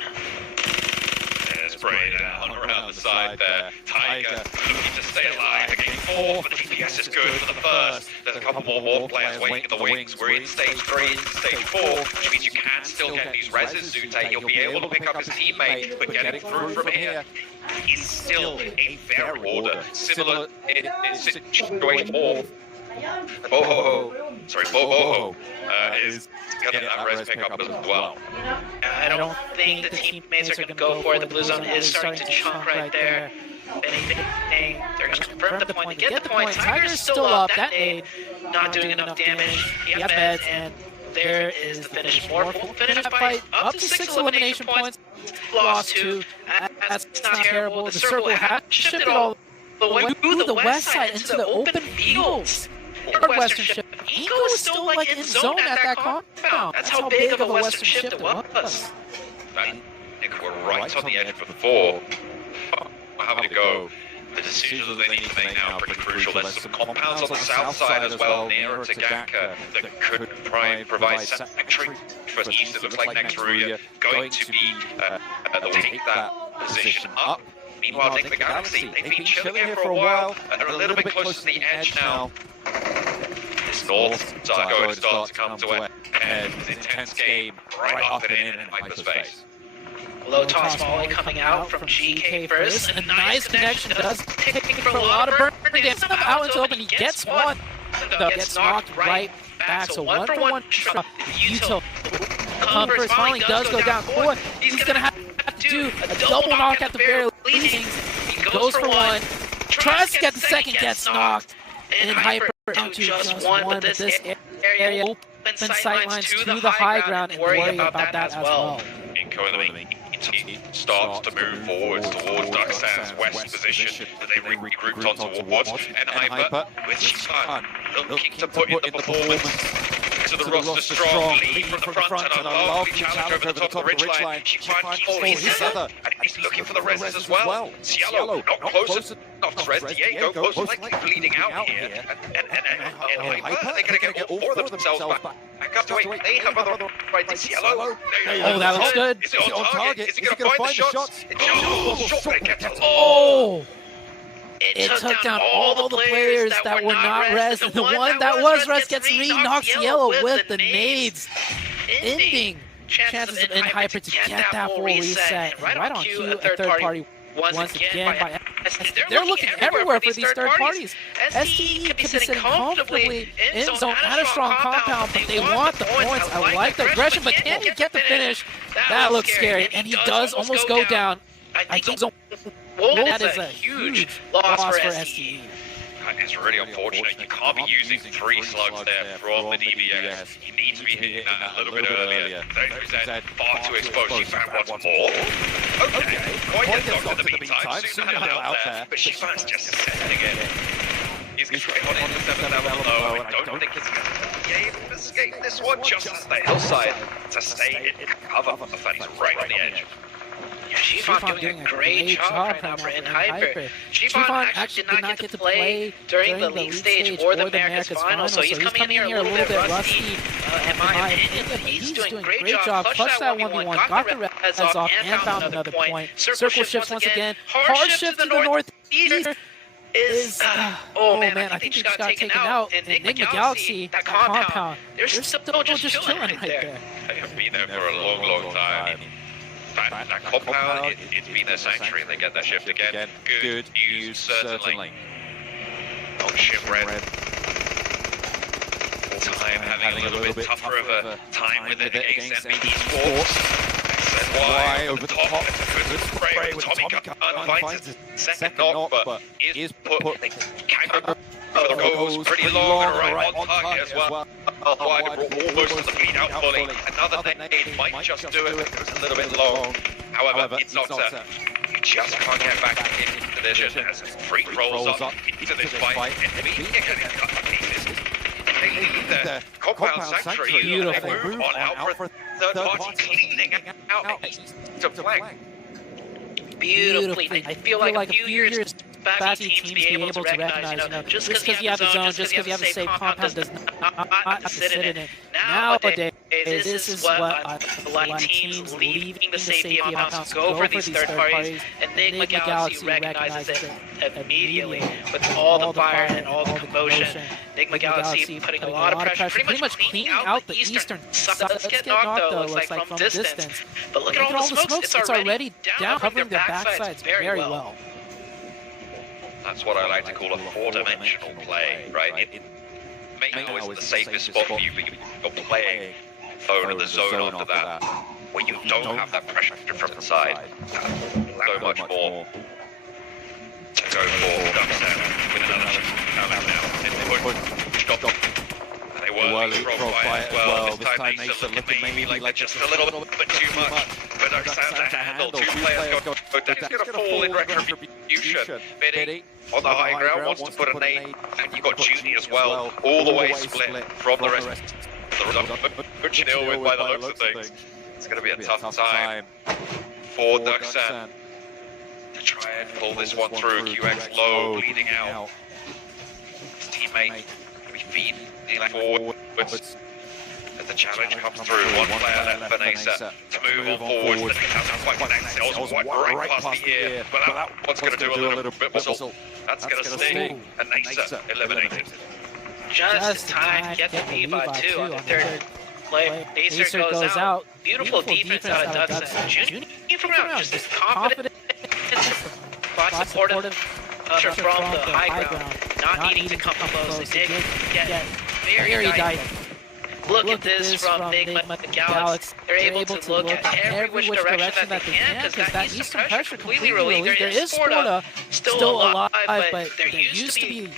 Spray down around the side there. Tiger looking to stay alive again. 4, but DPS is good for the first. There's a couple more players waiting in the wings. We're in stage 3, stage 4, which means you can still get these reses. Zute, he'll be able to pick up his teammate, but getting through from here is still a fair order. Similar in situation Morph. Boho is getting that res pick up as well. I don't think the teammates are going to go for it. The blue zone is starting to chunk right there. Anything, they're going to confirm the point. They get the point. Tiger's still up. That nade not doing enough damage. He has meds, and there is the finish. Morph will finish the fight up to 6 elimination points. Lost 2. That's not terrible. The circle has shifted all the way through the west side into the open fields. Western shift. Inco is still like in zone at that compound. That's how big of a western shift it was. Nick, we're right on the edge of the 4. Having to go. The decisions that they need to make now are pretty crucial. There's some compounds on the south side as well, nearer to Ganka, that could provide sanctuary for east. It looks like next Ruya going to be take that position up. Meanwhile, take the Galaxy. They've been chilling here for a while, and they're a little bit close to the edge now. This north side going to start to come to a head. This intense game right up and in hyperspace. Low toss volley coming out from GK first, and a nice connection does take for a lot of burn damage. Out into open, he gets one. gets knocked right back. So 1-for-1 Util Comfort finally does go down. Core, he's going to have to do a double knock at the very least. He goes for one, tries to get the second, gets knocked, and Hyper down to just one, but this area open sightlines to the high ground and worry about that as well. Inco in the meantime starts to move forwards towards Ducksand's west position that they regrouped on towards, and Hyper with Shivan looking to put in the performance to the roster strong, lead from the front and a lovely challenge over the top of the ridgeline. Shivan keeps his center and he's looking for the reses as well. Cielo not close enough to res. Diego most likely bleeding out here, and Hyper, they're going to get all four of themselves back. Back up to wait, they have other right. Cielo. Oh, that looks good. Is it on target? Is he going to find the shots? Oh! It took down all the players that were not res, and the one that was res gets re-knocks Yellow with the nades, ending chances of Hyper to get that full reset. Right on cue, a third party once again by STE. They're looking everywhere for these third parties. STE could be sitting comfortably in zone at a strong compound, but they want the points. I like the aggression, but can he get the finish? That looks scary, and he does almost go down. I think that is a huge loss for STE. It's really unfortunate. You can't be using 3 slugs there from the DBS. You need to be hitting that a little bit earlier. Zed far too exposed. She found once more. Okay, Boy gets knocked in the meantime. Soon out there, but she finds just setting it. He's going to try on the 7th level low. I don't think he's going to be able to escape this one just as the hillside to stay in cover. The Fanny's right on the edge. Shivan doing a great job right now for Hyper. Shivan actually did not get to play during the league stage or the Americas final, so he's coming in here a little bit rusty, in my opinion, but he's doing a great job. Clutched that 1v1, got the res off, and found another point. Circle shifts once again. Hard shift to the northeast is... oh man, I think he just got taken out. And Enigma Galaxy, that compound, they're still just chilling right there. They have been there for a long time. That compound, it's been their sanctuary, and they get that shift again. Good news, certainly. Oh, Shipwreck. Time having a little bit tougher of a time with it against MBD Sports. Why over the top? It's a good spray with Tommy Gunn finds his second knock, but is put Kangaroo for the goals pretty long and right on target as well. Almost to the bleed out fully. Another nade might just do it. It was a little bit long. However, it's not you just can't get back into position as Freak rolls up into this fight. And getting cut to pieces. They leave the compound sanctuary. Beautiful. They move on out for third party, cleaning out to flank. Beautifully. I feel like a few years back, teams be able to recognize, just because you have the zone, just because you have a safe compound does not have to sit in it. Nowadays, this is what I like teams leaving the safety compounds, go for these third parties, and Enigma Galaxy recognizes it immediately with all the fire and all the commotion. Enigma Galaxy putting a lot of pressure, pretty much cleaning out the eastern side. Let's get knocked though, looks like from distance. But look at all the smokes, it's already down, covering their backsides very well. That's what I like to call a 4-dimensional play, right? It may not always be the safest spot for you, but you're playing phone in the zone after that, where you don't have that pressure from the side. So much more to go for Duckstown with another now. They would and they were leapfrog by as well. This time Nasa looking maybe like just a little bit too much. But Duckstown to handle. 2 players go down. He's going to fall in retribution. Biddy on the high ground wants to put a nade, and you've got Judy as well, all the way split from the rest. Good to deal with by the looks of things. It's going to be a tough time for Duckstown to try and pull this one through. QX low, bleeding out. His teammate going to be feeding forwards as the challenge comes through. 1 player left for Nasa to move on forwards. The sounds like Nasa right past the ear, but that one's going to do a little bit whistle. That's going to sting, and Nasa eliminated. Just in time to get the Viva too on the third play. Acer goes out. Beautiful defense out of Duckstown. Junior from out, just as confident, spot supportive. pressure from the high ground, not needing to come close. They did get very dicey. Look at this from Enigma Galaxy. They're able to look at every which direction that they can, because that Eastern pressure completely relieved. There is Sparta still alive, but there used to be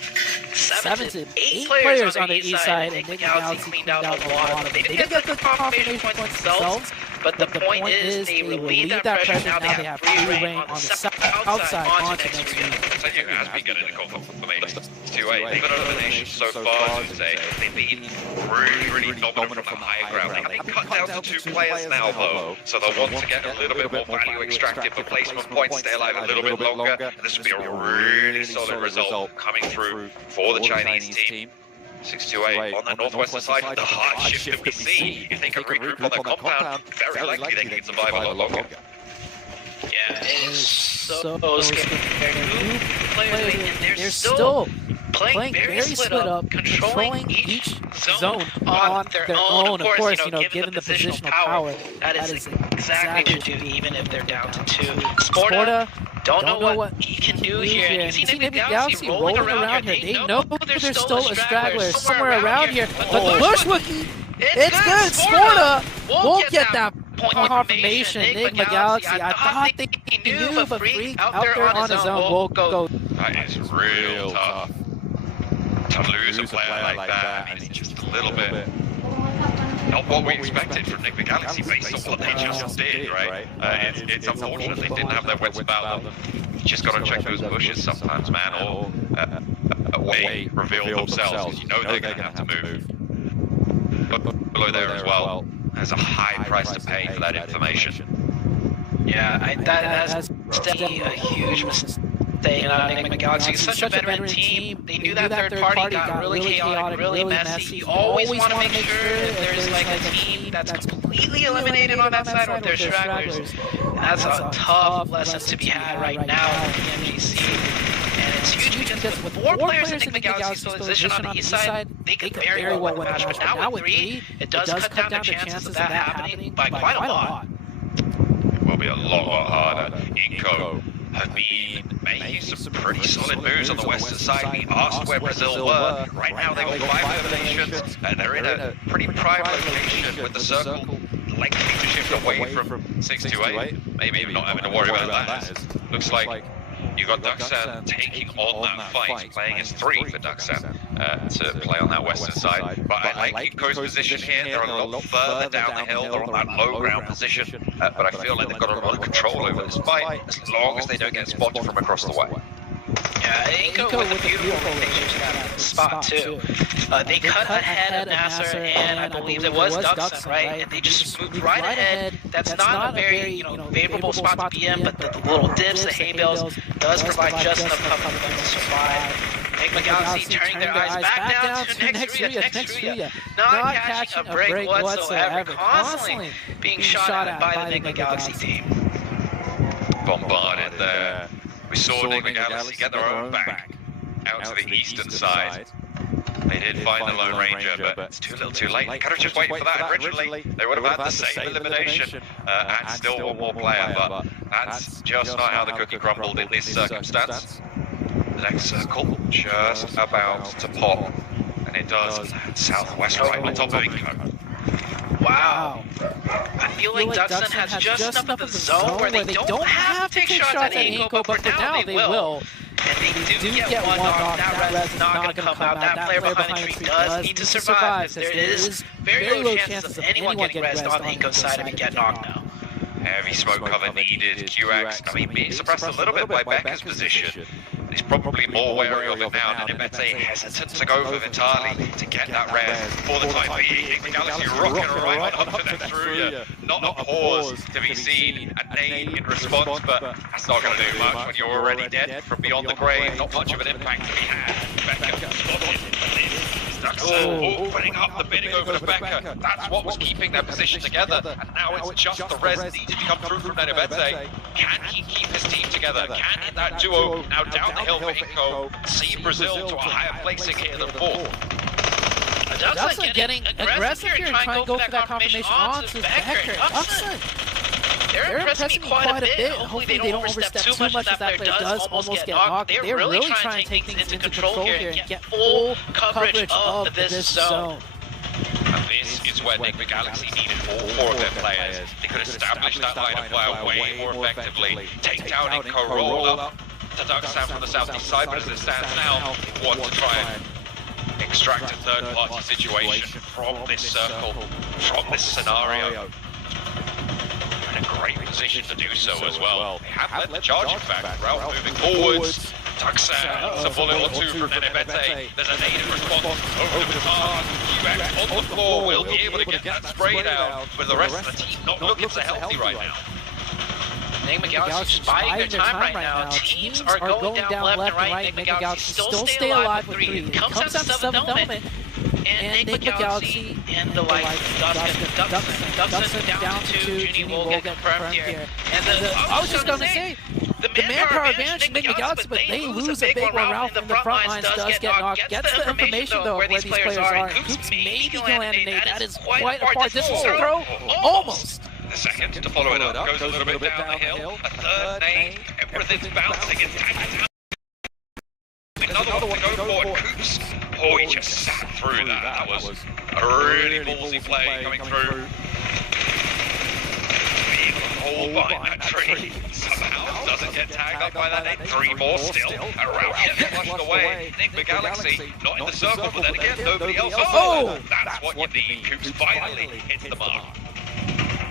7 to 8 players on the east side, and Enigma Galaxy cleaned out a lot of them. They didn't get the confirmation points themselves, but the point is they relieve that pressure. Now they have free reign on the south side onto next week. So you has been getting a call confirmation. 2-8. They've got elimination so far today. They've been really dominant from the high ground. They cut down to 2 players now though, so they'll want to get a little bit more value extracted for placement points, stay alive a little bit longer, and this will be a really solid result coming through for the Chinese team. 6-2-8 on the northwestern side, the hardship that we see. If they can regroup on their compound, very likely they can survive a lot longer. Yeah, it's so scary. Players, they're still playing very split up, controlling each zone on their own. Of course, you know, given the positional power, that is exactly what you do, even if they're down to 2. Sparta don't know what he can do here. And you see Enigma Galaxy rolling around here. They know there's still a straggler somewhere around here. But the Bush Wookie, it's good. Sparta won't get that point confirmation. Enigma Galaxy, I thought they knew, but Freak out there on his own will go. That is real tough. To lose a player like that, I mean, it's just a little bit not what we expected from Enigma Galaxy based on what they just did, right? It's unfortunate they didn't have their wits about them. You just got to check those bushes sometimes, man, or away reveal themselves, because you know they're going to have to move. But below there as well, there's a high price to pay for that information. Yeah, that's definitely a huge mistake. Enigma Galaxy is such a veteran team. They knew that third party got really chaotic, really messy. You always want to make sure if there's like a team that's completely eliminated on that side, or if there's stragglers. And that's a tough lesson to be had right now in the MGC. And it's huge because with 4 players in Enigma Galaxy's position on the east side, they could very well win the match. But now with 3, it does cut down the chances of that happening by quite a lot. It will be a lot harder. Inco have been making some pretty solid moves on the western side. We asked where Brazil were. Right now they've got 5 eliminations, and they're in a pretty prime location with the circle likely to shift away from 6-2-8. Maybe even not having to worry about that. Looks like you got Duxan taking on that fight, playing as 3 for Duxan to play on that western side. But I like Inco's position here. They're a lot further down the hill. They're on that low ground position. But I feel like they've got a lot of control over this fight, as long as they don't get spotted from across the way. Yeah, Inco with a beautiful laser spot too. They cut ahead of Nasser, and I believe it was Duxan, right? And they just moved right ahead. That's not a very, favorable spot to be in, but the little dips, the hay bales, does provide just enough cover for them to survive. Enigma Galaxy turning their eyes back down to next Rhea. Not catching a break whatsoever. Constantly being shot at by the Enigma Galaxy team. Bombarded there. We saw Enigma Galaxy get their own back out to the eastern side. They did find the Lone Ranger, but it's too little too late. They could have just waited for that originally. They would have had the same elimination and still one more player, but that's just not how the cookie crumbled in this circumstance. The next circle just about to pop, and it does southwest right on top of Inco. Wow. I feel like Duxan has just enough of the zone where they don't have to take shots at Inco, but for now they will. And they do get one knock. That res is not going to come out. That player behind the tree does need to survive, because there is very low chances of anyone getting res on Inco's side if you get knocked now. Heavy smoke cover needed. QX, I mean, being suppressed a little bit by Becca's position. He's probably more wary of it now than Ibete, hesitant to go for Vitali to get that res for the time being. The Galaxy rocking right on up to next Rhea. Not a pause to be seen, a name in response, but that's not going to do much when you're already dead from beyond the grave. Not much of an impact to be had. Becca spotted. Opening up the bidding over to Becca. That's what was keeping their position together, and now it's just the res needed to come through from Nenebete. Can he keep his team together? Can that duo now down the hill for Inco see Brazil to a higher placing here than 4th? Duxan getting aggressive here and trying to go for that confirmation onto Becker. Duxan They're impressing me quite a bit. Hopefully they don't overstep too much as that player does almost get knocked. They're really trying to take things into control here and get full coverage of this zone. And this is where Nick the Galaxy needed all 4 of their players. They could establish that line of fire way more effectively, take down Inco, roll up to Ducksound from the southeast side, but as it stands now, they want to try and extract a third-party situation from this circle, from this scenario. They're in a great position to do so as well. They have led the charge, in fact. Route moving forwards. Ducksound, a bullet or 2 from Nenebete. There's a native response over the car. QX on the floor will be able to get that spray down, but the rest of the team not looking so healthy right now. Enigma Galaxy biding their time right now. Teams are going down left and right. Enigma Galaxy still stay alive with 3. It comes down to 7th element. And Enigma Galaxy and the Duckson down to Junie will get confirmed here. And I was just gonna say, the manpower advantage Enigma Galaxy, but they lose a big one. Ralph in the front lines does get knocked. Gets the information though where these players are. And Coops maybe can land a nade. That is quite a far distance to throw. Almost. The second to follow it up goes a little bit down the hill. A third nade. Everything's bouncing. It's tagged. Another one to go forward. Coops. Oh, he just sat through that. That was a really ballsy play coming through. Being pulled behind that tree. Somehow doesn't get tagged up by that nade. 3 more still. Around him, flushed away. Enigma Galaxy not in the circle, but then again, nobody else. Oh! That's what you need. Coops finally hits the mark.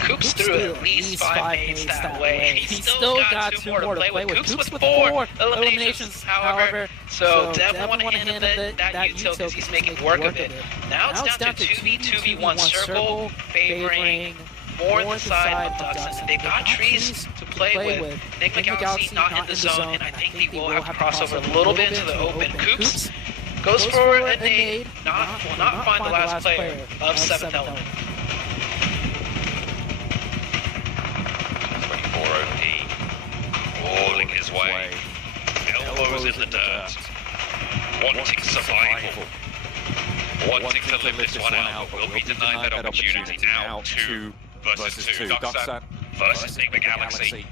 Coops threw at least 5 nades that way. He's still got 2 more to play with. Coops with 4 eliminations, however. So definitely want to handle that util because he's making work of it. Now it's down to 2v1 circle, favoring more the side of Duckson. They've got trees to play with. Enigma Galaxy not in the zone, and I think they will have to cross over a little bit into the open. Coops goes for a nade, will not find the last player of 7th element. 24 OP, rolling his way, elbows in the dirt, wanting survival, wanting to live this one out, but will be denied that opportunity now. 2 versus 2, Duckson versus Enigma Galaxy.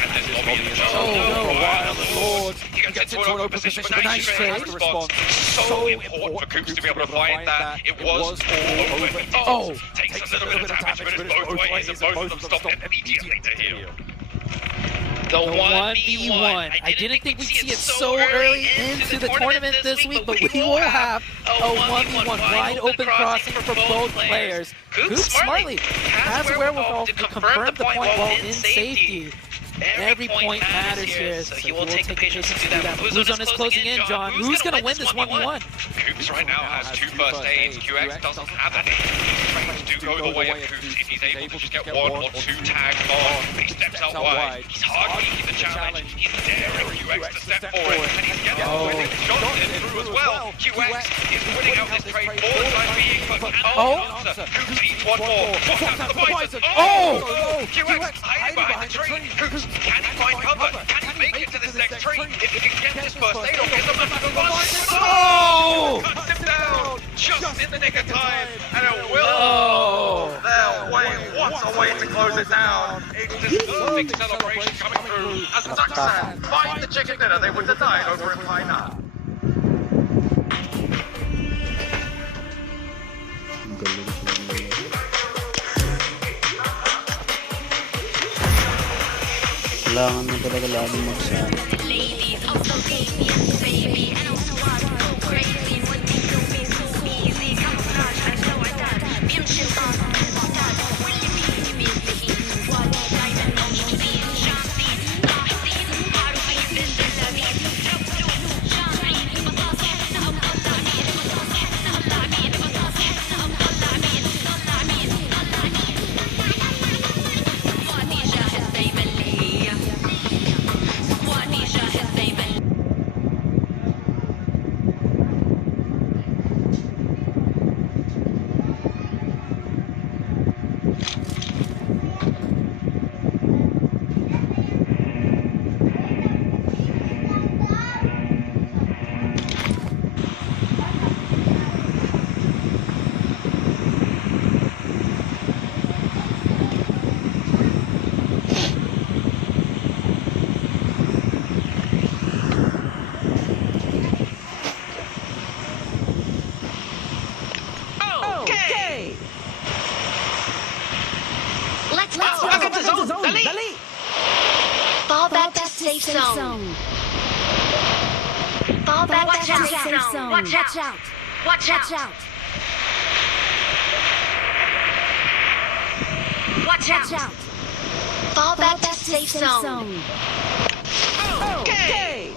And there's Lobby in the jungle. He gets into an open position, but nice trade response. So important for Coops to be able to find that. It was all over. Oh! Takes a little bit of damage, but it's both ways, and both of them stop immediately to heal. The 1v1. I didn't think we'd see it so early into the tournament this week, but we will have a 1v1 wide open crossing for both players. Coops smartly has the wherewithal to confirm the point while in safety. Every point matters here, so he will take the patience to do that. Blue Zone is closing in, John. Who's going to win this 1v1? Coops right now has 2 first aids. QX doesn't have any. Trains do go the way of Coops if he's able to just get 1 or 2 tags on. He steps out wide. He's hard meeting the challenge. He's daring QX to step forward, and he's getting winning shots in through as well. QX is winning out this trade for the time being, but answer. Coops needs 1 more. What happens to the Bison? Oh! QX hiding behind the tree. Coops, can he find cover? Can he make it to this next tree? If he can get this first aid, or get the massive one. Oh! Cuts him down just in the nick of time, and it will. Their way, what a way to close it down. It's this perfect celebration coming through as Duckson find the chicken dinner they were denied over in China. Kailangan mo talaga lagi magsama. Ladies of the baby, and also I go crazy with me, doing so easy. Camouflage, I know I got bitches on that. When you be the heat, what diamond no need to be in Shanti. How do we bend the levy? zone. Fall back to safe zone. Watch out. Watch out. Watch out. Fall back to safe zone. Okay.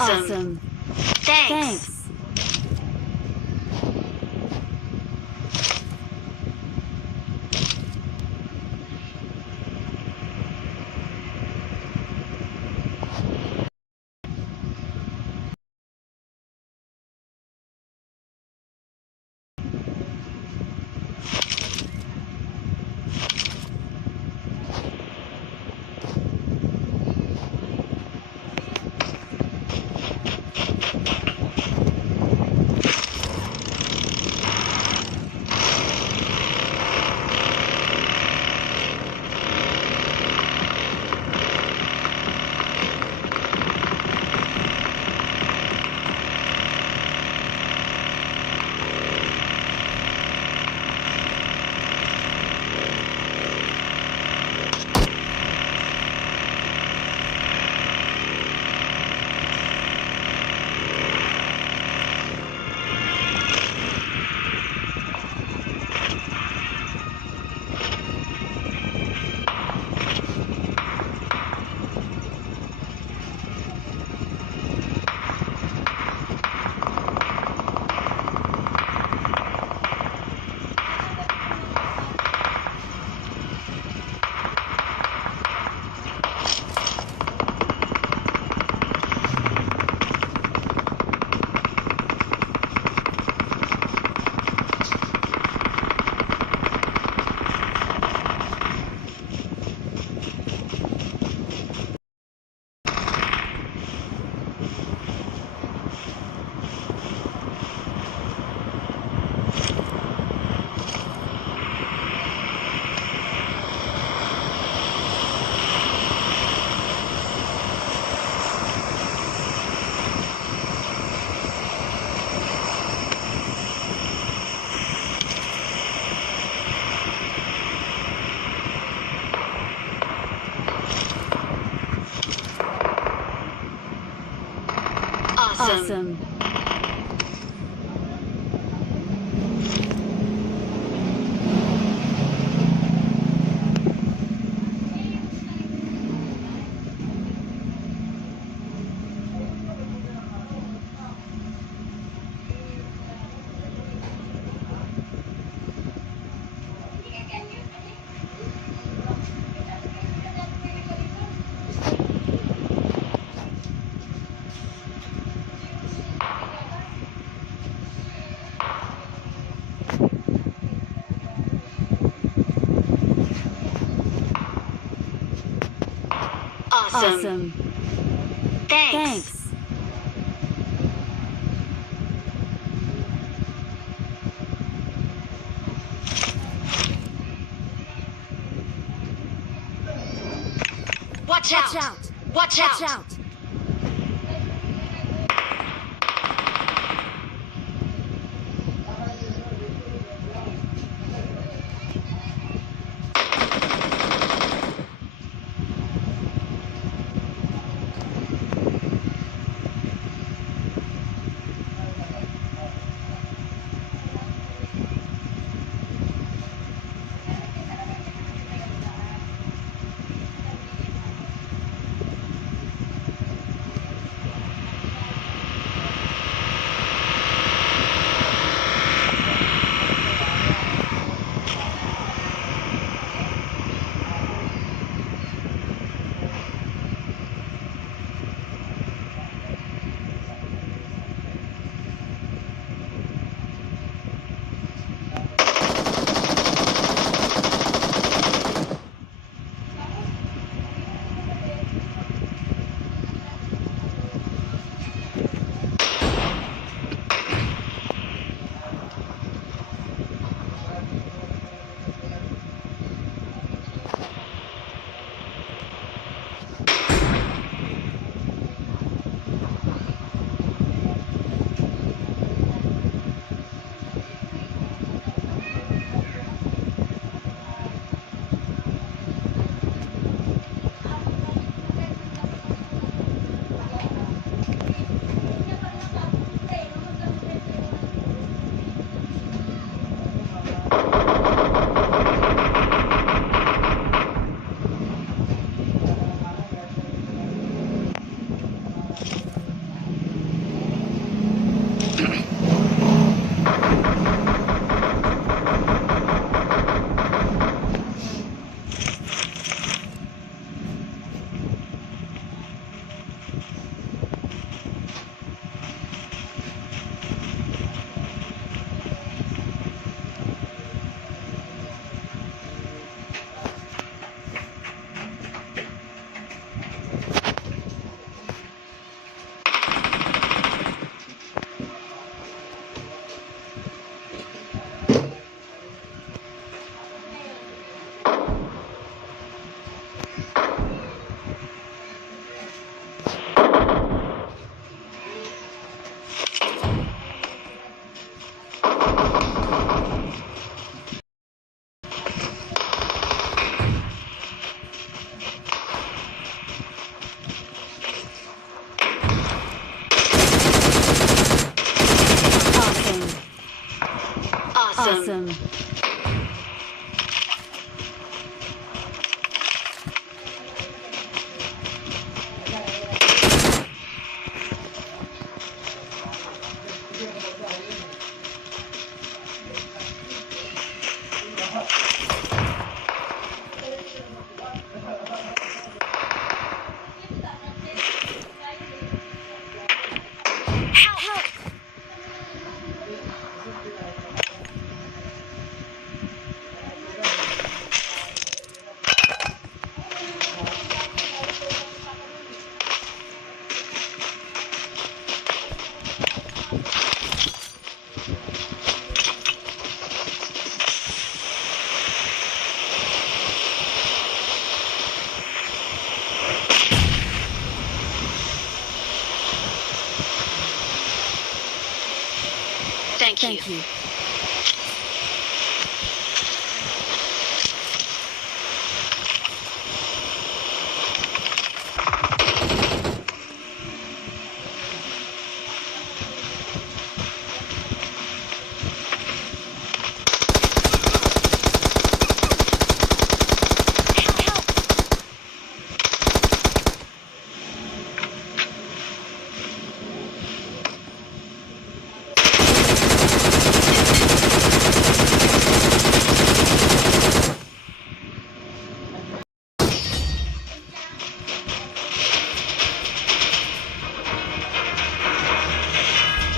Awesome. Thanks. Awesome. Awesome. Thanks. Watch out! Watch out! Awesome. Thank you.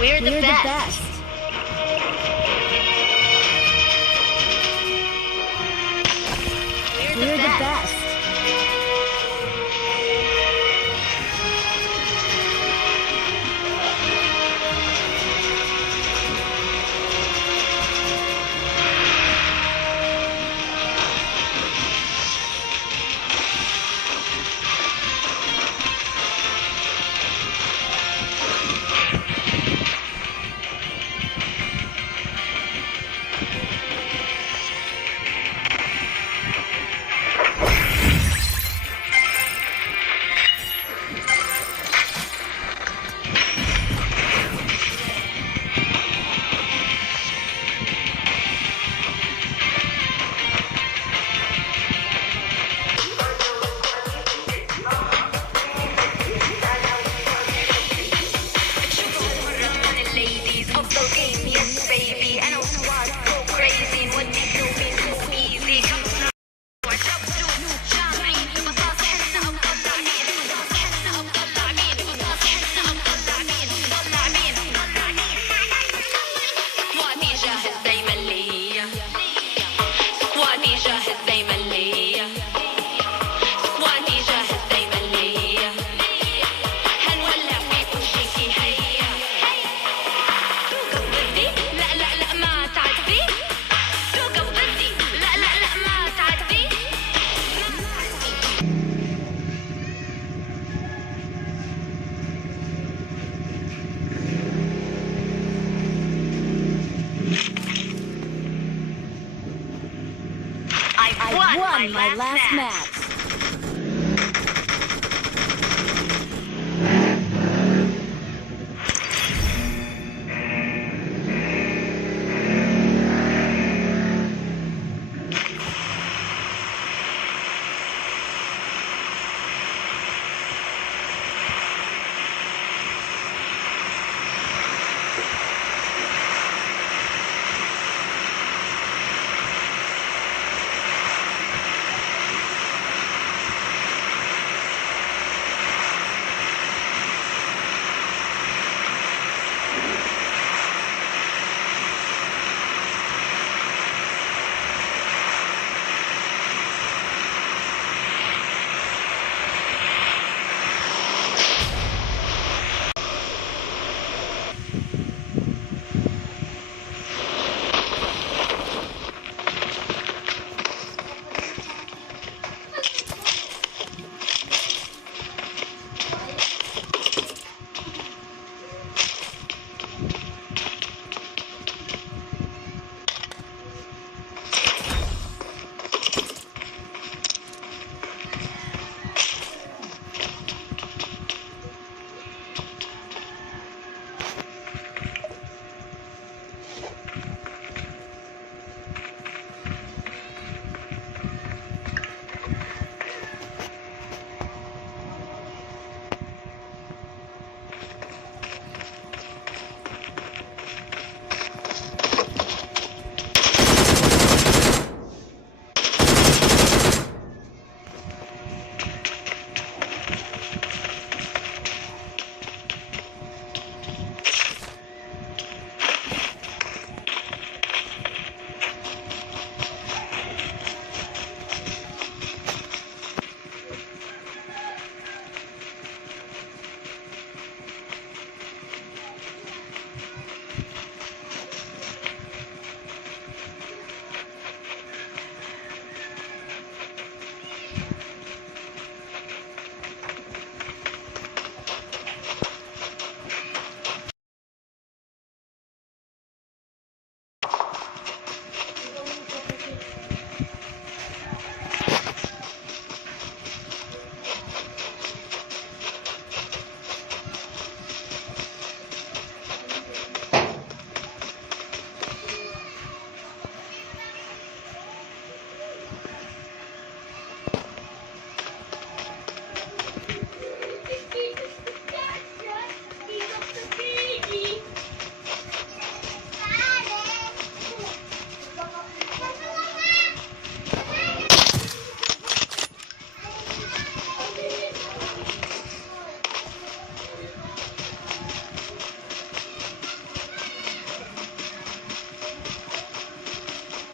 We're the best. We're the best. I won my last match.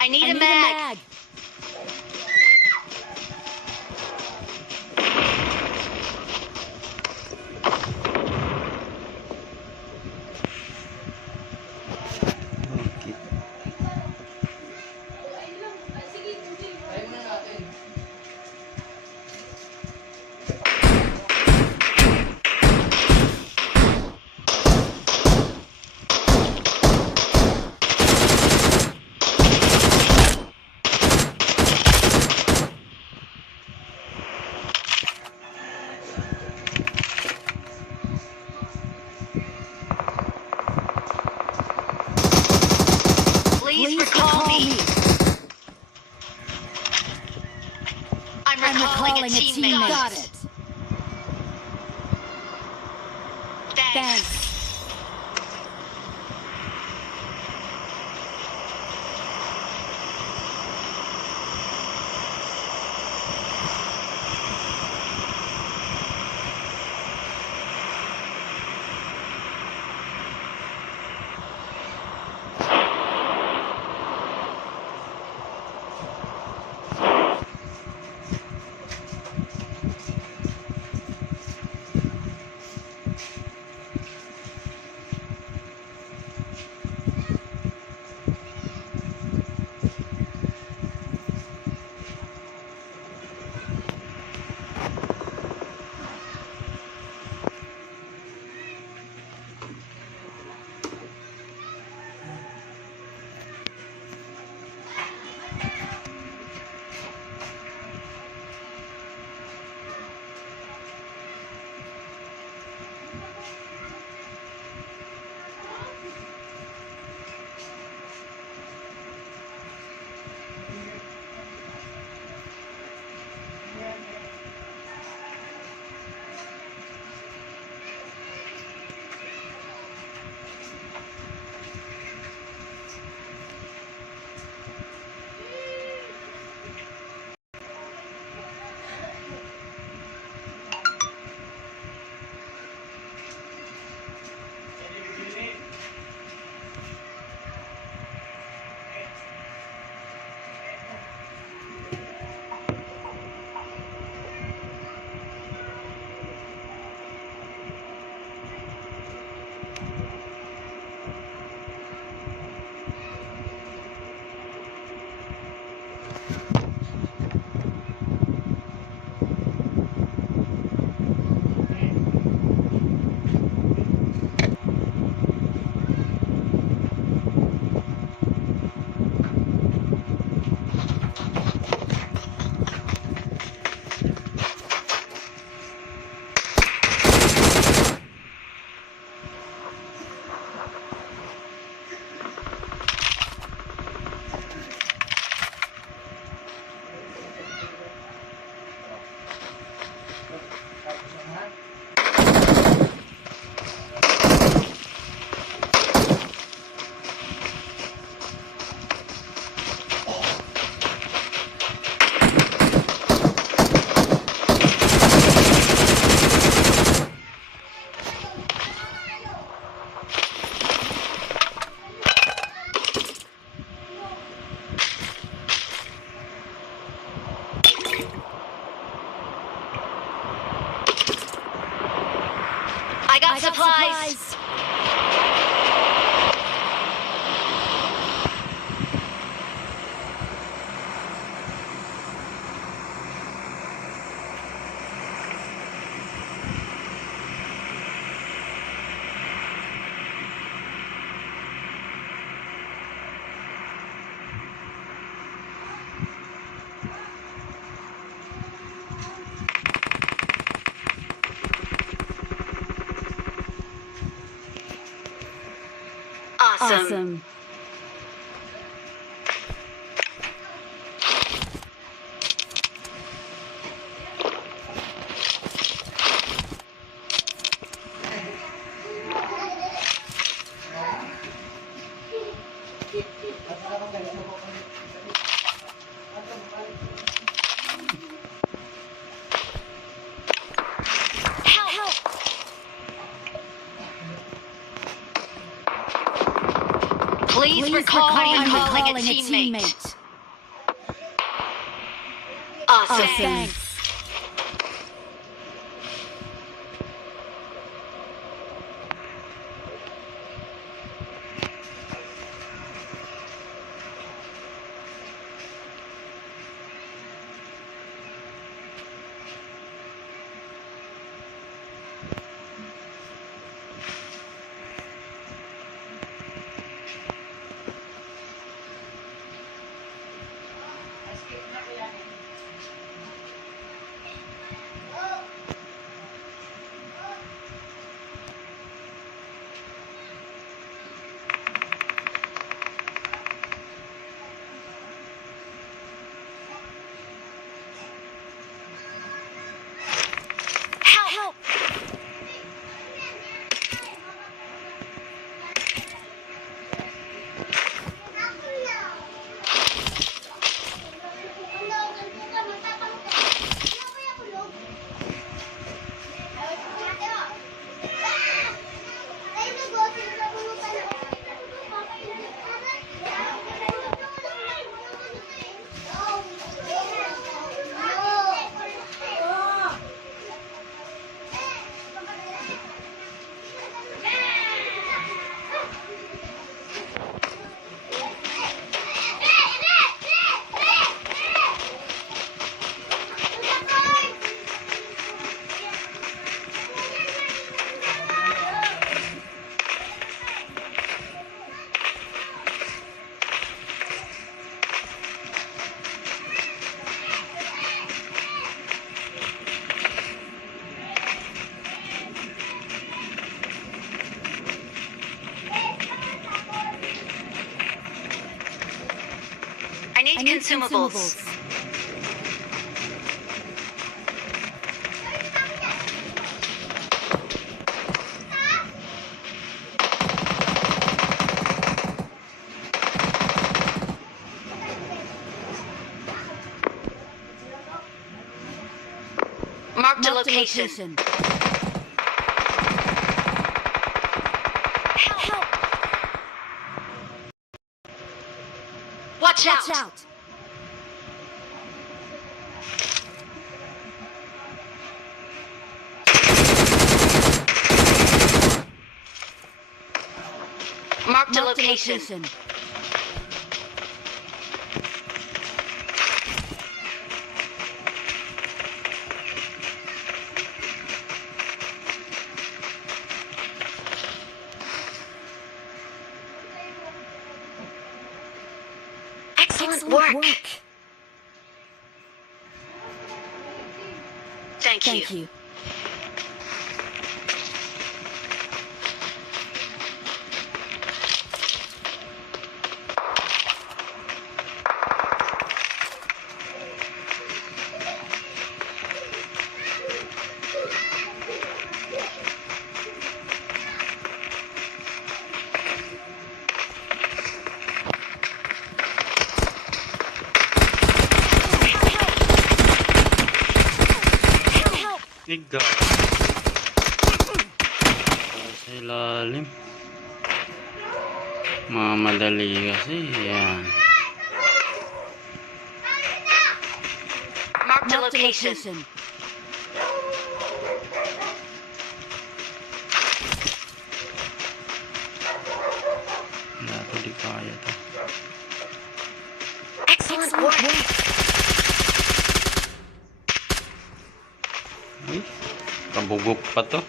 I need a mag. Okay. Please recall me. I'm recalling a teammate. Got it. Thanks. I got supplies. Awesome. Please recall I'm calling a teammate. Awesome. Thanks. I need consumables. Mark the location. Help! Watch out! Mark the location. Excellent work. Thank you. Tiga. Sa ilalim. Mamadali kasi yan. Mark the location. Wala to, di kaya to. Excellent work. Ay, kabugok pa to.